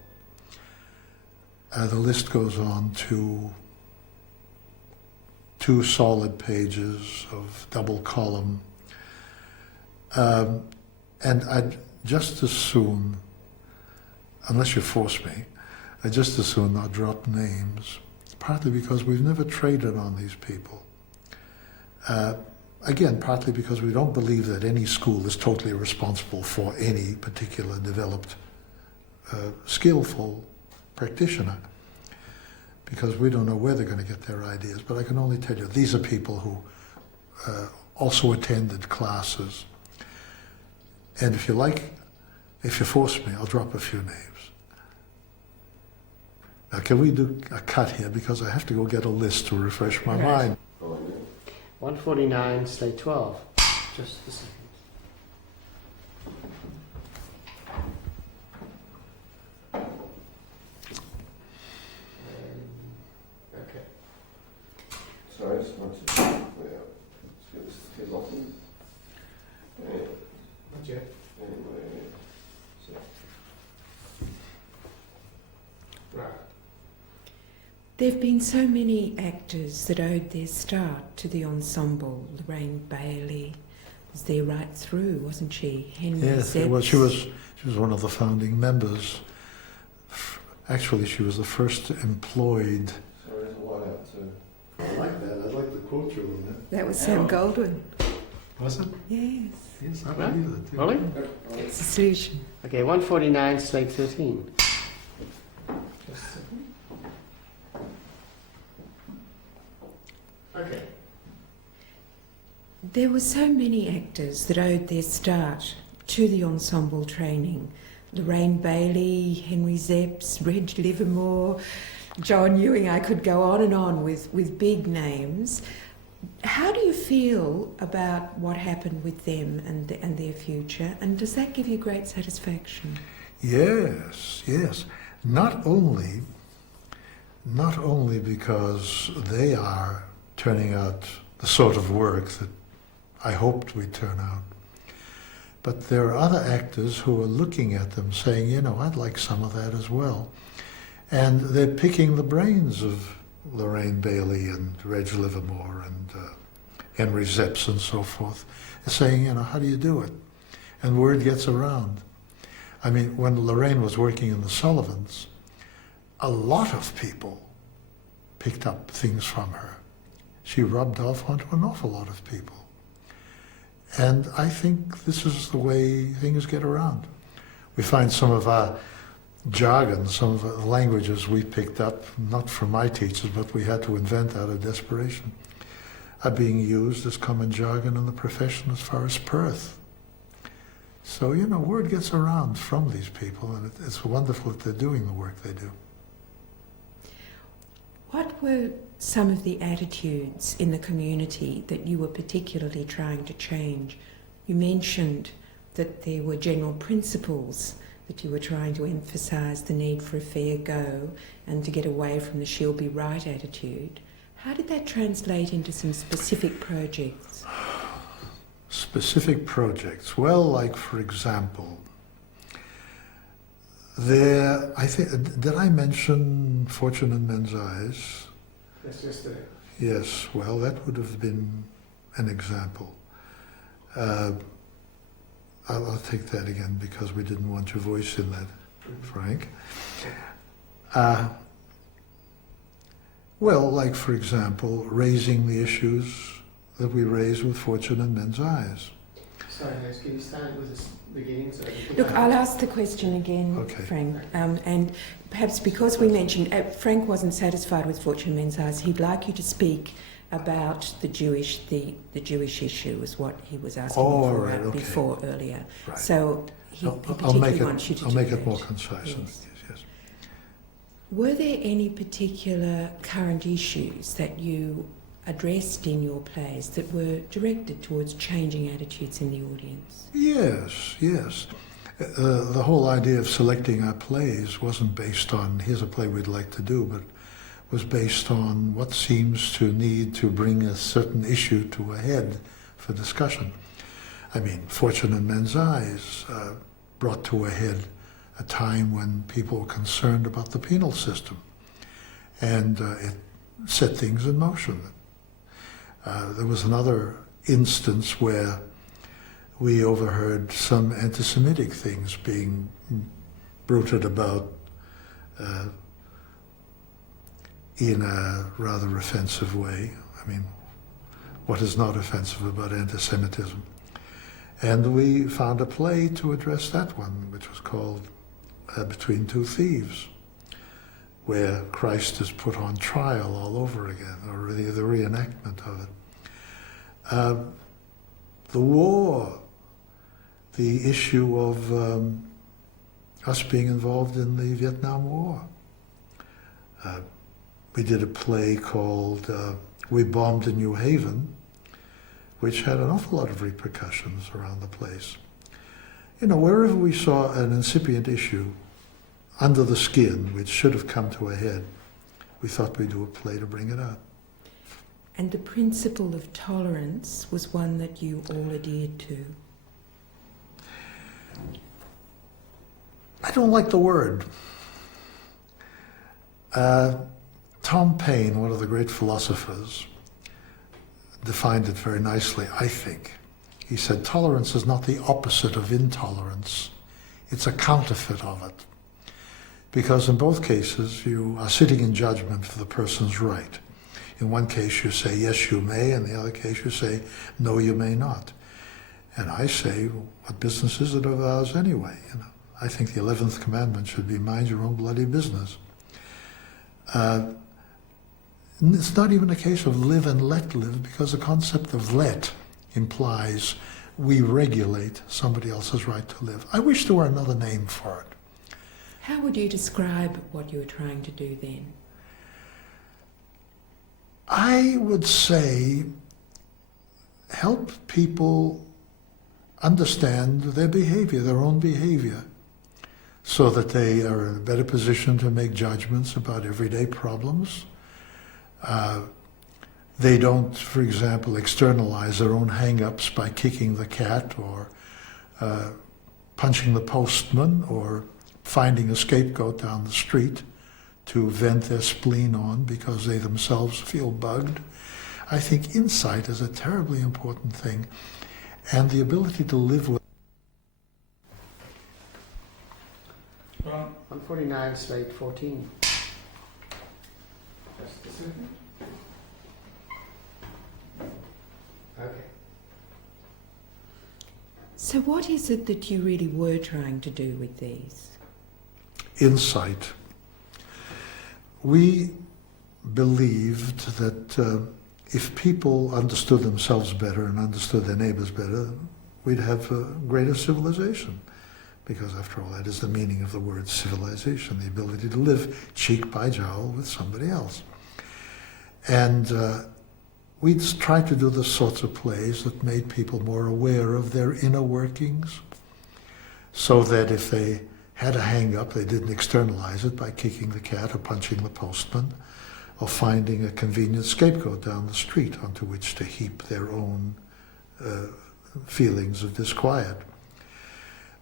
The list goes on to 2 solid pages of double column. And I'd just as soon, unless you force me, I'd just as soon not drop names, partly because we've never traded on these people. Again, partly because we don't believe that any school is totally responsible for any particular developed, skillful practitioner, because we don't know where they're going to get their ideas. But I can only tell you, these are people who also attended classes. And if you like, if you force me, I'll drop a few names. Now, can we do a cut here? Because I have to go get a list to refresh my mind. 149, slate 12. Just a second. Okay. Sorry, just want to let's get this to fill off. Not yet. Right. There have been so many actors that owed their start to the ensemble. Lorraine Bailey was there right through, wasn't she? Henry Yes, Zepps. well, she was one of the founding members. Actually, she was the first employed. Sorry, there's a white out too. I like that. I'd like to quote you on that. That was Sam Goldwyn. Was it? Yes, Yes, I Right. believe it. Really? it's a solution. Okay, 149, slate 13. Just a second. Okay. There were so many actors that owed their start to the ensemble training. Lorraine Bailey, Henry Zepps, Reg Livermore, John Ewing. I could go on and on with big names. How do you feel about what happened with them and their future? And does that give you great satisfaction? Yes, yes. Not only because they are turning out the sort of work that I hoped we'd turn out, but there are other actors who are looking at them saying, you know, I'd like some of that as well. And they're picking the brains of Lorraine Bailey and Reg Livermore and Henry Zepps and so forth, and saying, you know, how do you do it? And word gets around. I mean, when Lorraine was working in the Sullivans, a lot of people picked up things from her. She rubbed off onto an awful lot of people. And I think this is the way things get around. We find some of our jargon, some of the languages we picked up, not from my teachers, but we had to invent out of desperation, are being used as common jargon in the profession as far as Perth. So, you know, word gets around from these people, and it's wonderful that they're doing the work they do. What were some of the attitudes in the community that you were particularly trying to change? You mentioned that there were general principles that you were trying to emphasise the need for a fair go and to get away from the she'll be right attitude. How did that translate into some specific projects? Specific projects? Well, like for example, there, I think, did I mention Fortune in Men's Eyes? Yes, yesterday. Yes, well, that would have been an example. I'll take that again because we didn't want your voice in that, Frank. Well, like for example, raising the issues that we raise with Fortune in Men's Eyes. Sorry, guys, can you start with the beginning? So Look, I'll ask the question again, Okay. Frank. And perhaps because we mentioned, Frank wasn't satisfied with Fortune in Men's Eyes, he'd like you to speak about the Jewish issue, is what he was asking before earlier. Right. So he I'll particularly wants you to I'll do make that. it more concise. Yes. Yes. Were there any particular current issues that you addressed in your plays that were directed towards changing attitudes in the audience? Yes. The whole idea of selecting our plays wasn't based on here's a play we'd like to do, but was based on what seems to need to bring a certain issue to a head for discussion. I mean, Fortune in Men's Eyes brought to a head a time when people were concerned about the penal system, and it set things in motion. There was another instance where we overheard some anti-Semitic things being bruited about in a rather offensive way. I mean, what is not offensive about anti-Semitism? And we found a play to address that one, which was called Between Two Thieves, where Christ is put on trial all over again, or the reenactment of it. The war, the issue of us being involved in the Vietnam War. We did a play called We Bombed in New Haven, which had an awful lot of repercussions around the place. You know, wherever we saw an incipient issue under the skin, which should have come to a head, we thought we'd do a play to bring it out. And the principle of tolerance was one that you all adhered to. I don't like the word. Tom Paine, one of the great philosophers, defined it very nicely, I think. He said, tolerance is not the opposite of intolerance. It's a counterfeit of it. Because in both cases, you are sitting in judgment for the person's right. In one case, you say, yes, you may. In the other case, you say, no, you may not. And I say, what business is it of ours anyway? You know, I think the 11th commandment should be mind your own bloody business. It's not even a case of live and let live, because the concept of let implies we regulate somebody else's right to live. I wish there were another name for it. How would you describe what you were trying to do then? I would say help people understand their behavior, their own behavior, so that they are in a better position to make judgments about everyday problems. They don't, for example, externalize their own hang-ups by kicking the cat or punching the postman or finding a scapegoat down the street to vent their spleen on because they themselves feel bugged. I think insight is a terribly important thing, and the ability to live with. 149, slide 14. Just a second. Okay. So what is it that you really were trying to do with these? Insight. We believed that if people understood themselves better and understood their neighbors better, we'd have a greater civilization. Because after all, that is the meaning of the word civilization, the ability to live cheek by jowl with somebody else. And we tried to do the sorts of plays that made people more aware of their inner workings, so that if they had a hang-up, they didn't externalize it by kicking the cat or punching the postman or finding a convenient scapegoat down the street onto which to heap their own feelings of disquiet.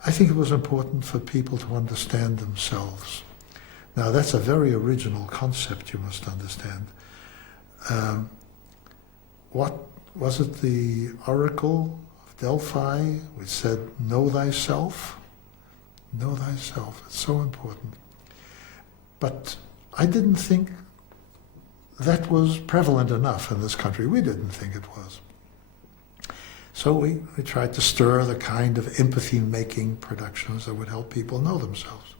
I think it was important for people to understand themselves. Now, that's a very original concept, you must understand. What was it, the Oracle of Delphi, which said, know thyself? Know thyself. It's so important. But I didn't think that was prevalent enough in this country. We didn't think it was. So we tried to stir the kind of empathy-making productions that would help people know themselves.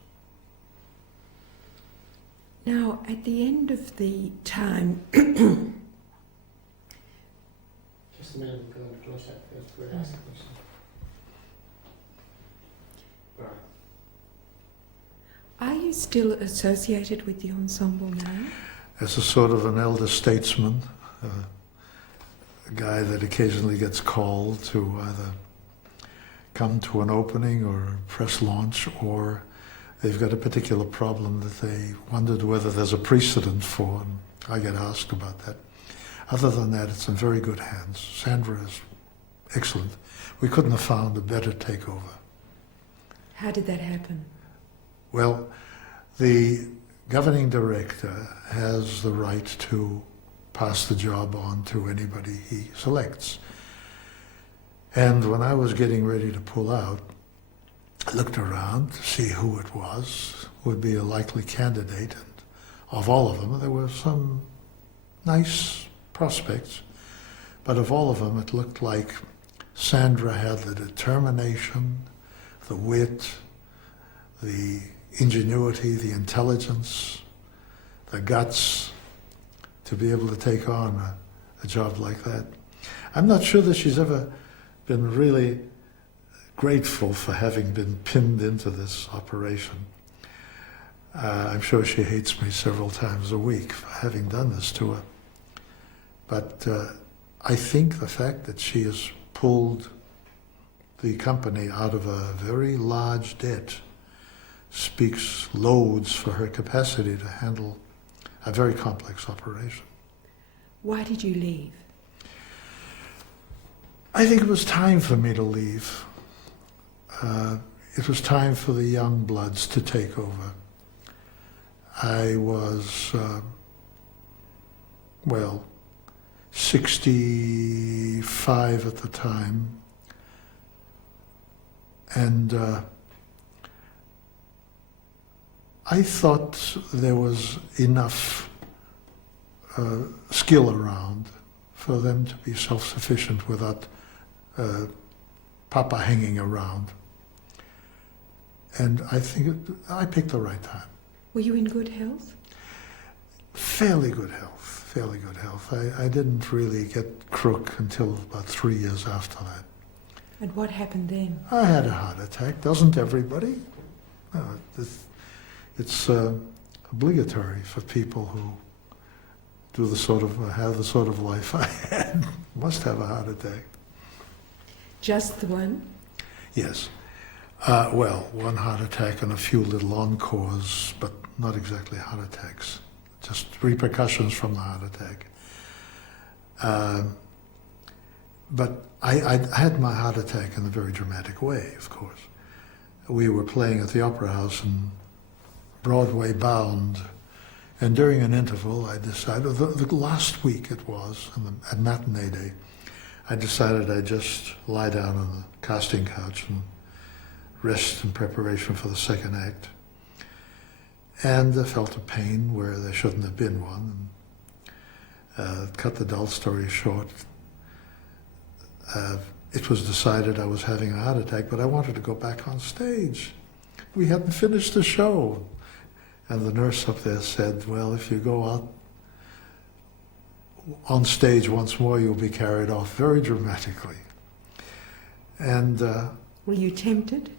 Now, at the end of the time... Just a minute, we're going to close that first. We'll ask a question. Right. Are you still associated with the ensemble now? As a sort of an elder statesman, a guy that occasionally gets called to either come to an opening or a press launch, or they've got a particular problem that they wondered whether there's a precedent for, and I get asked about that. Other than that, it's in very good hands. Sandra is excellent. We couldn't have found a better takeover. How did that happen? Well, the governing director has the right to pass the job on to anybody he selects. And when I was getting ready to pull out, I looked around to see who it was, who would be a likely candidate, and of all of them, there were some nice prospects, but of all of them, it looked like Sandra had the determination, the wit, the ingenuity, the intelligence, the guts to be able to take on a job like that. I'm not sure that she's ever been really grateful for having been pinned into this operation. I'm sure she hates me several times a week for having done this to her. But I think the fact that she has pulled the company out of a very large debt speaks loads for her capacity to handle a very complex operation. Why did you leave? I think it was time for me to leave. It was time for the young bloods to take over. I was, 65 at the time, and I thought there was enough skill around for them to be self-sufficient without Papa hanging around. And I think I picked the right time. Were you in good health? Fairly good health. I didn't really get crook until about 3 years after that. And what happened then? I had a heart attack. Doesn't everybody? No, it's obligatory for people who do have the sort of life I had. Must have a heart attack. Just the one? Yes. Well, one heart attack and a few little encores, but not exactly heart attacks, just repercussions from the heart attack. But I had my heart attack in a very dramatic way, of course. We were playing at the Opera House and Broadway bound, and during an interval I decided, the last week it was, at matinee day, I decided I'd just lie down on the casting couch and rest in preparation for the second act. And I felt a pain where there shouldn't have been one. And, cut the dull story short, it was decided I was having a heart attack, but I wanted to go back on stage. We hadn't finished the show. And the nurse up there said, well, if you go out on stage once more, you'll be carried off very dramatically. And Were you tempted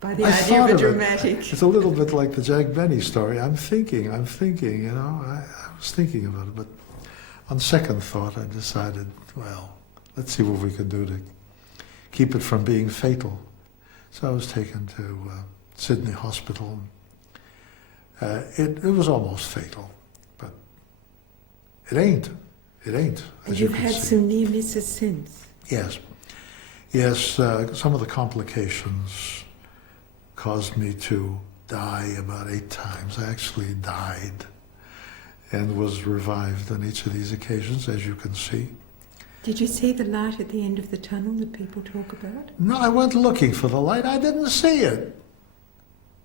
by the I idea thought of a of it. dramatic? It's a little bit like the Jack Benny story. I'm thinking, I was thinking about it, but on second thought, I decided, well, let's see what we can do to keep it from being fatal. So I was taken to Sydney Hospital. It was almost fatal, but it ain't. It ain't. And as you've you can had see. some near misses since. Yes. Some of the complications caused me to die about 8 times. I actually died and was revived on each of these occasions, as you can see. Did you see the light at the end of the tunnel that people talk about? No, I went looking for the light. I didn't see it.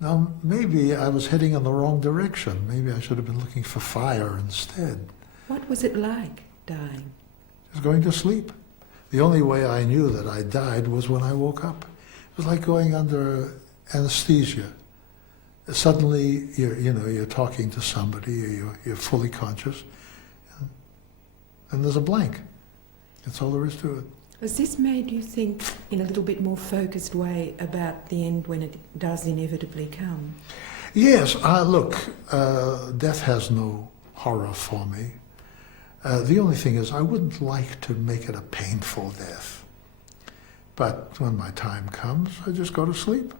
Now, maybe I was heading in the wrong direction. Maybe I should have been looking for fire instead. What was it like, dying? Just going to sleep. The only way I knew that I died was when I woke up. It was like going under anesthesia. Suddenly, you're talking to somebody, you're fully conscious, and there's a blank. That's all there is to it. Has this made you think in a little bit more focused way about the end when it does inevitably come? Yes, look, death has no horror for me. The only thing is I wouldn't like to make it a painful death. But when my time comes, I just go to sleep.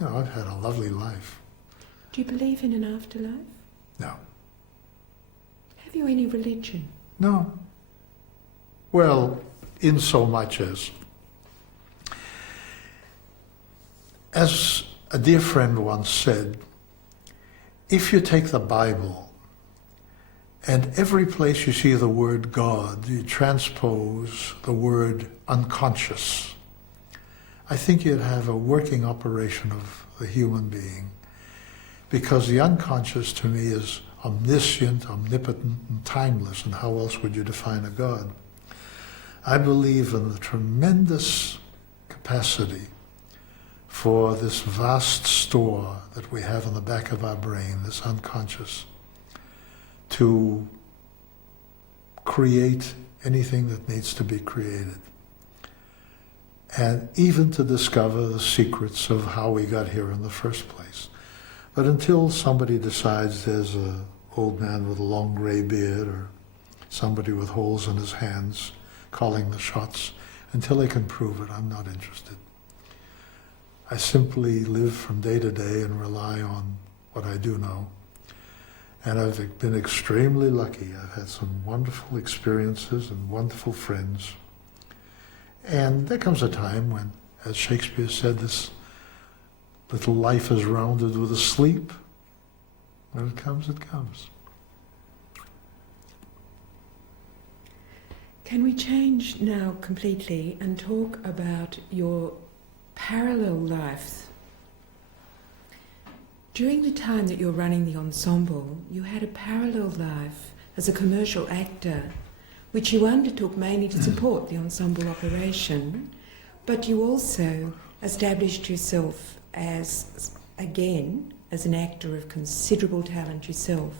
I've had a lovely life. Do you believe in an afterlife? No. Have you any religion? No. Well, in so much as a dear friend once said, if you take the Bible and every place you see the word God, you transpose the word unconscious, I think you'd have a working operation of the human being. Because the unconscious to me is omniscient, omnipotent, and timeless, and how else would you define a God? I believe in the tremendous capacity for this vast store that we have in the back of our brain, this unconscious, to create anything that needs to be created. And even to discover the secrets of how we got here in the first place. But until somebody decides there's an old man with a long gray beard or somebody with holes in his hands calling the shots, until they can prove it, I'm not interested. I simply live from day to day and rely on what I do know. And I've been extremely lucky. I've had some wonderful experiences and wonderful friends. And there comes a time when, as Shakespeare said, this little life is rounded with a sleep. When it comes, it comes. Can we change now completely and talk about your parallel life? During the time that you're running the ensemble, you had a parallel life as a commercial actor, which you undertook mainly to support the ensemble operation, but you also established yourself as, again, as an actor of considerable talent yourself.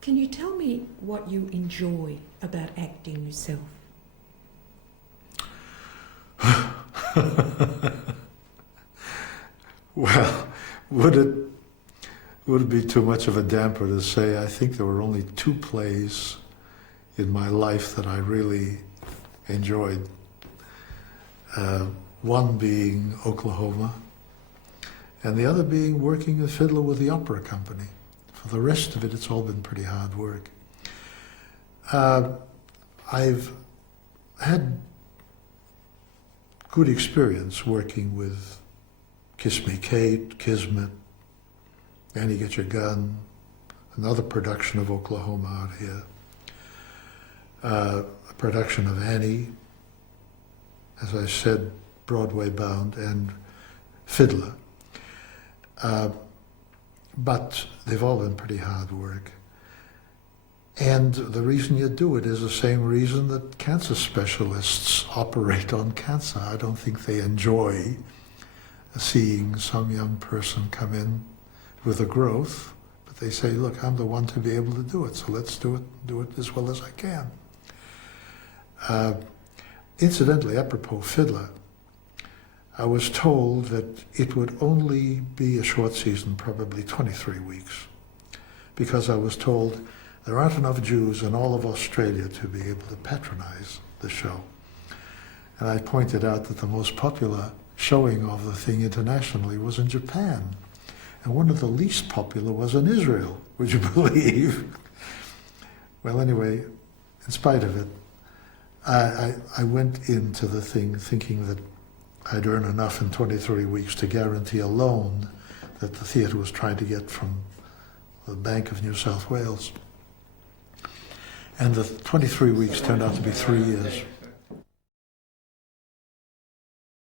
Can you tell me what you enjoy about acting yourself? Well, would it be too much of a damper to say I think there were only 2 plays in my life that I really enjoyed. one being Oklahoma, and the other being working as fiddler with the opera company. For the rest of it, it's all been pretty hard work. I've had good experience working with Kiss Me Kate, Kismet, Annie Get Your Gun, another production of Oklahoma out here, a production of Annie, as I said, Broadway bound, and Fiddler. But they've all been pretty hard work. And the reason you do it is the same reason that cancer specialists operate on cancer. I don't think they enjoy seeing some young person come in with a growth, but they say, look, I'm the one to be able to do it, so let's do it as well as I can. Incidentally, apropos Fiddler, I was told that it would only be a short season, probably 23 weeks, because I was told there aren't enough Jews in all of Australia to be able to patronize the show. And I pointed out that the most popular showing of the thing internationally was in Japan. And one of the least popular was in Israel, would you believe? Well, anyway, in spite of it, I went into the thing thinking that I'd earn enough in 23 weeks to guarantee a loan that the theatre was trying to get from the Bank of New South Wales. And the 23 weeks turned out to be 3 years.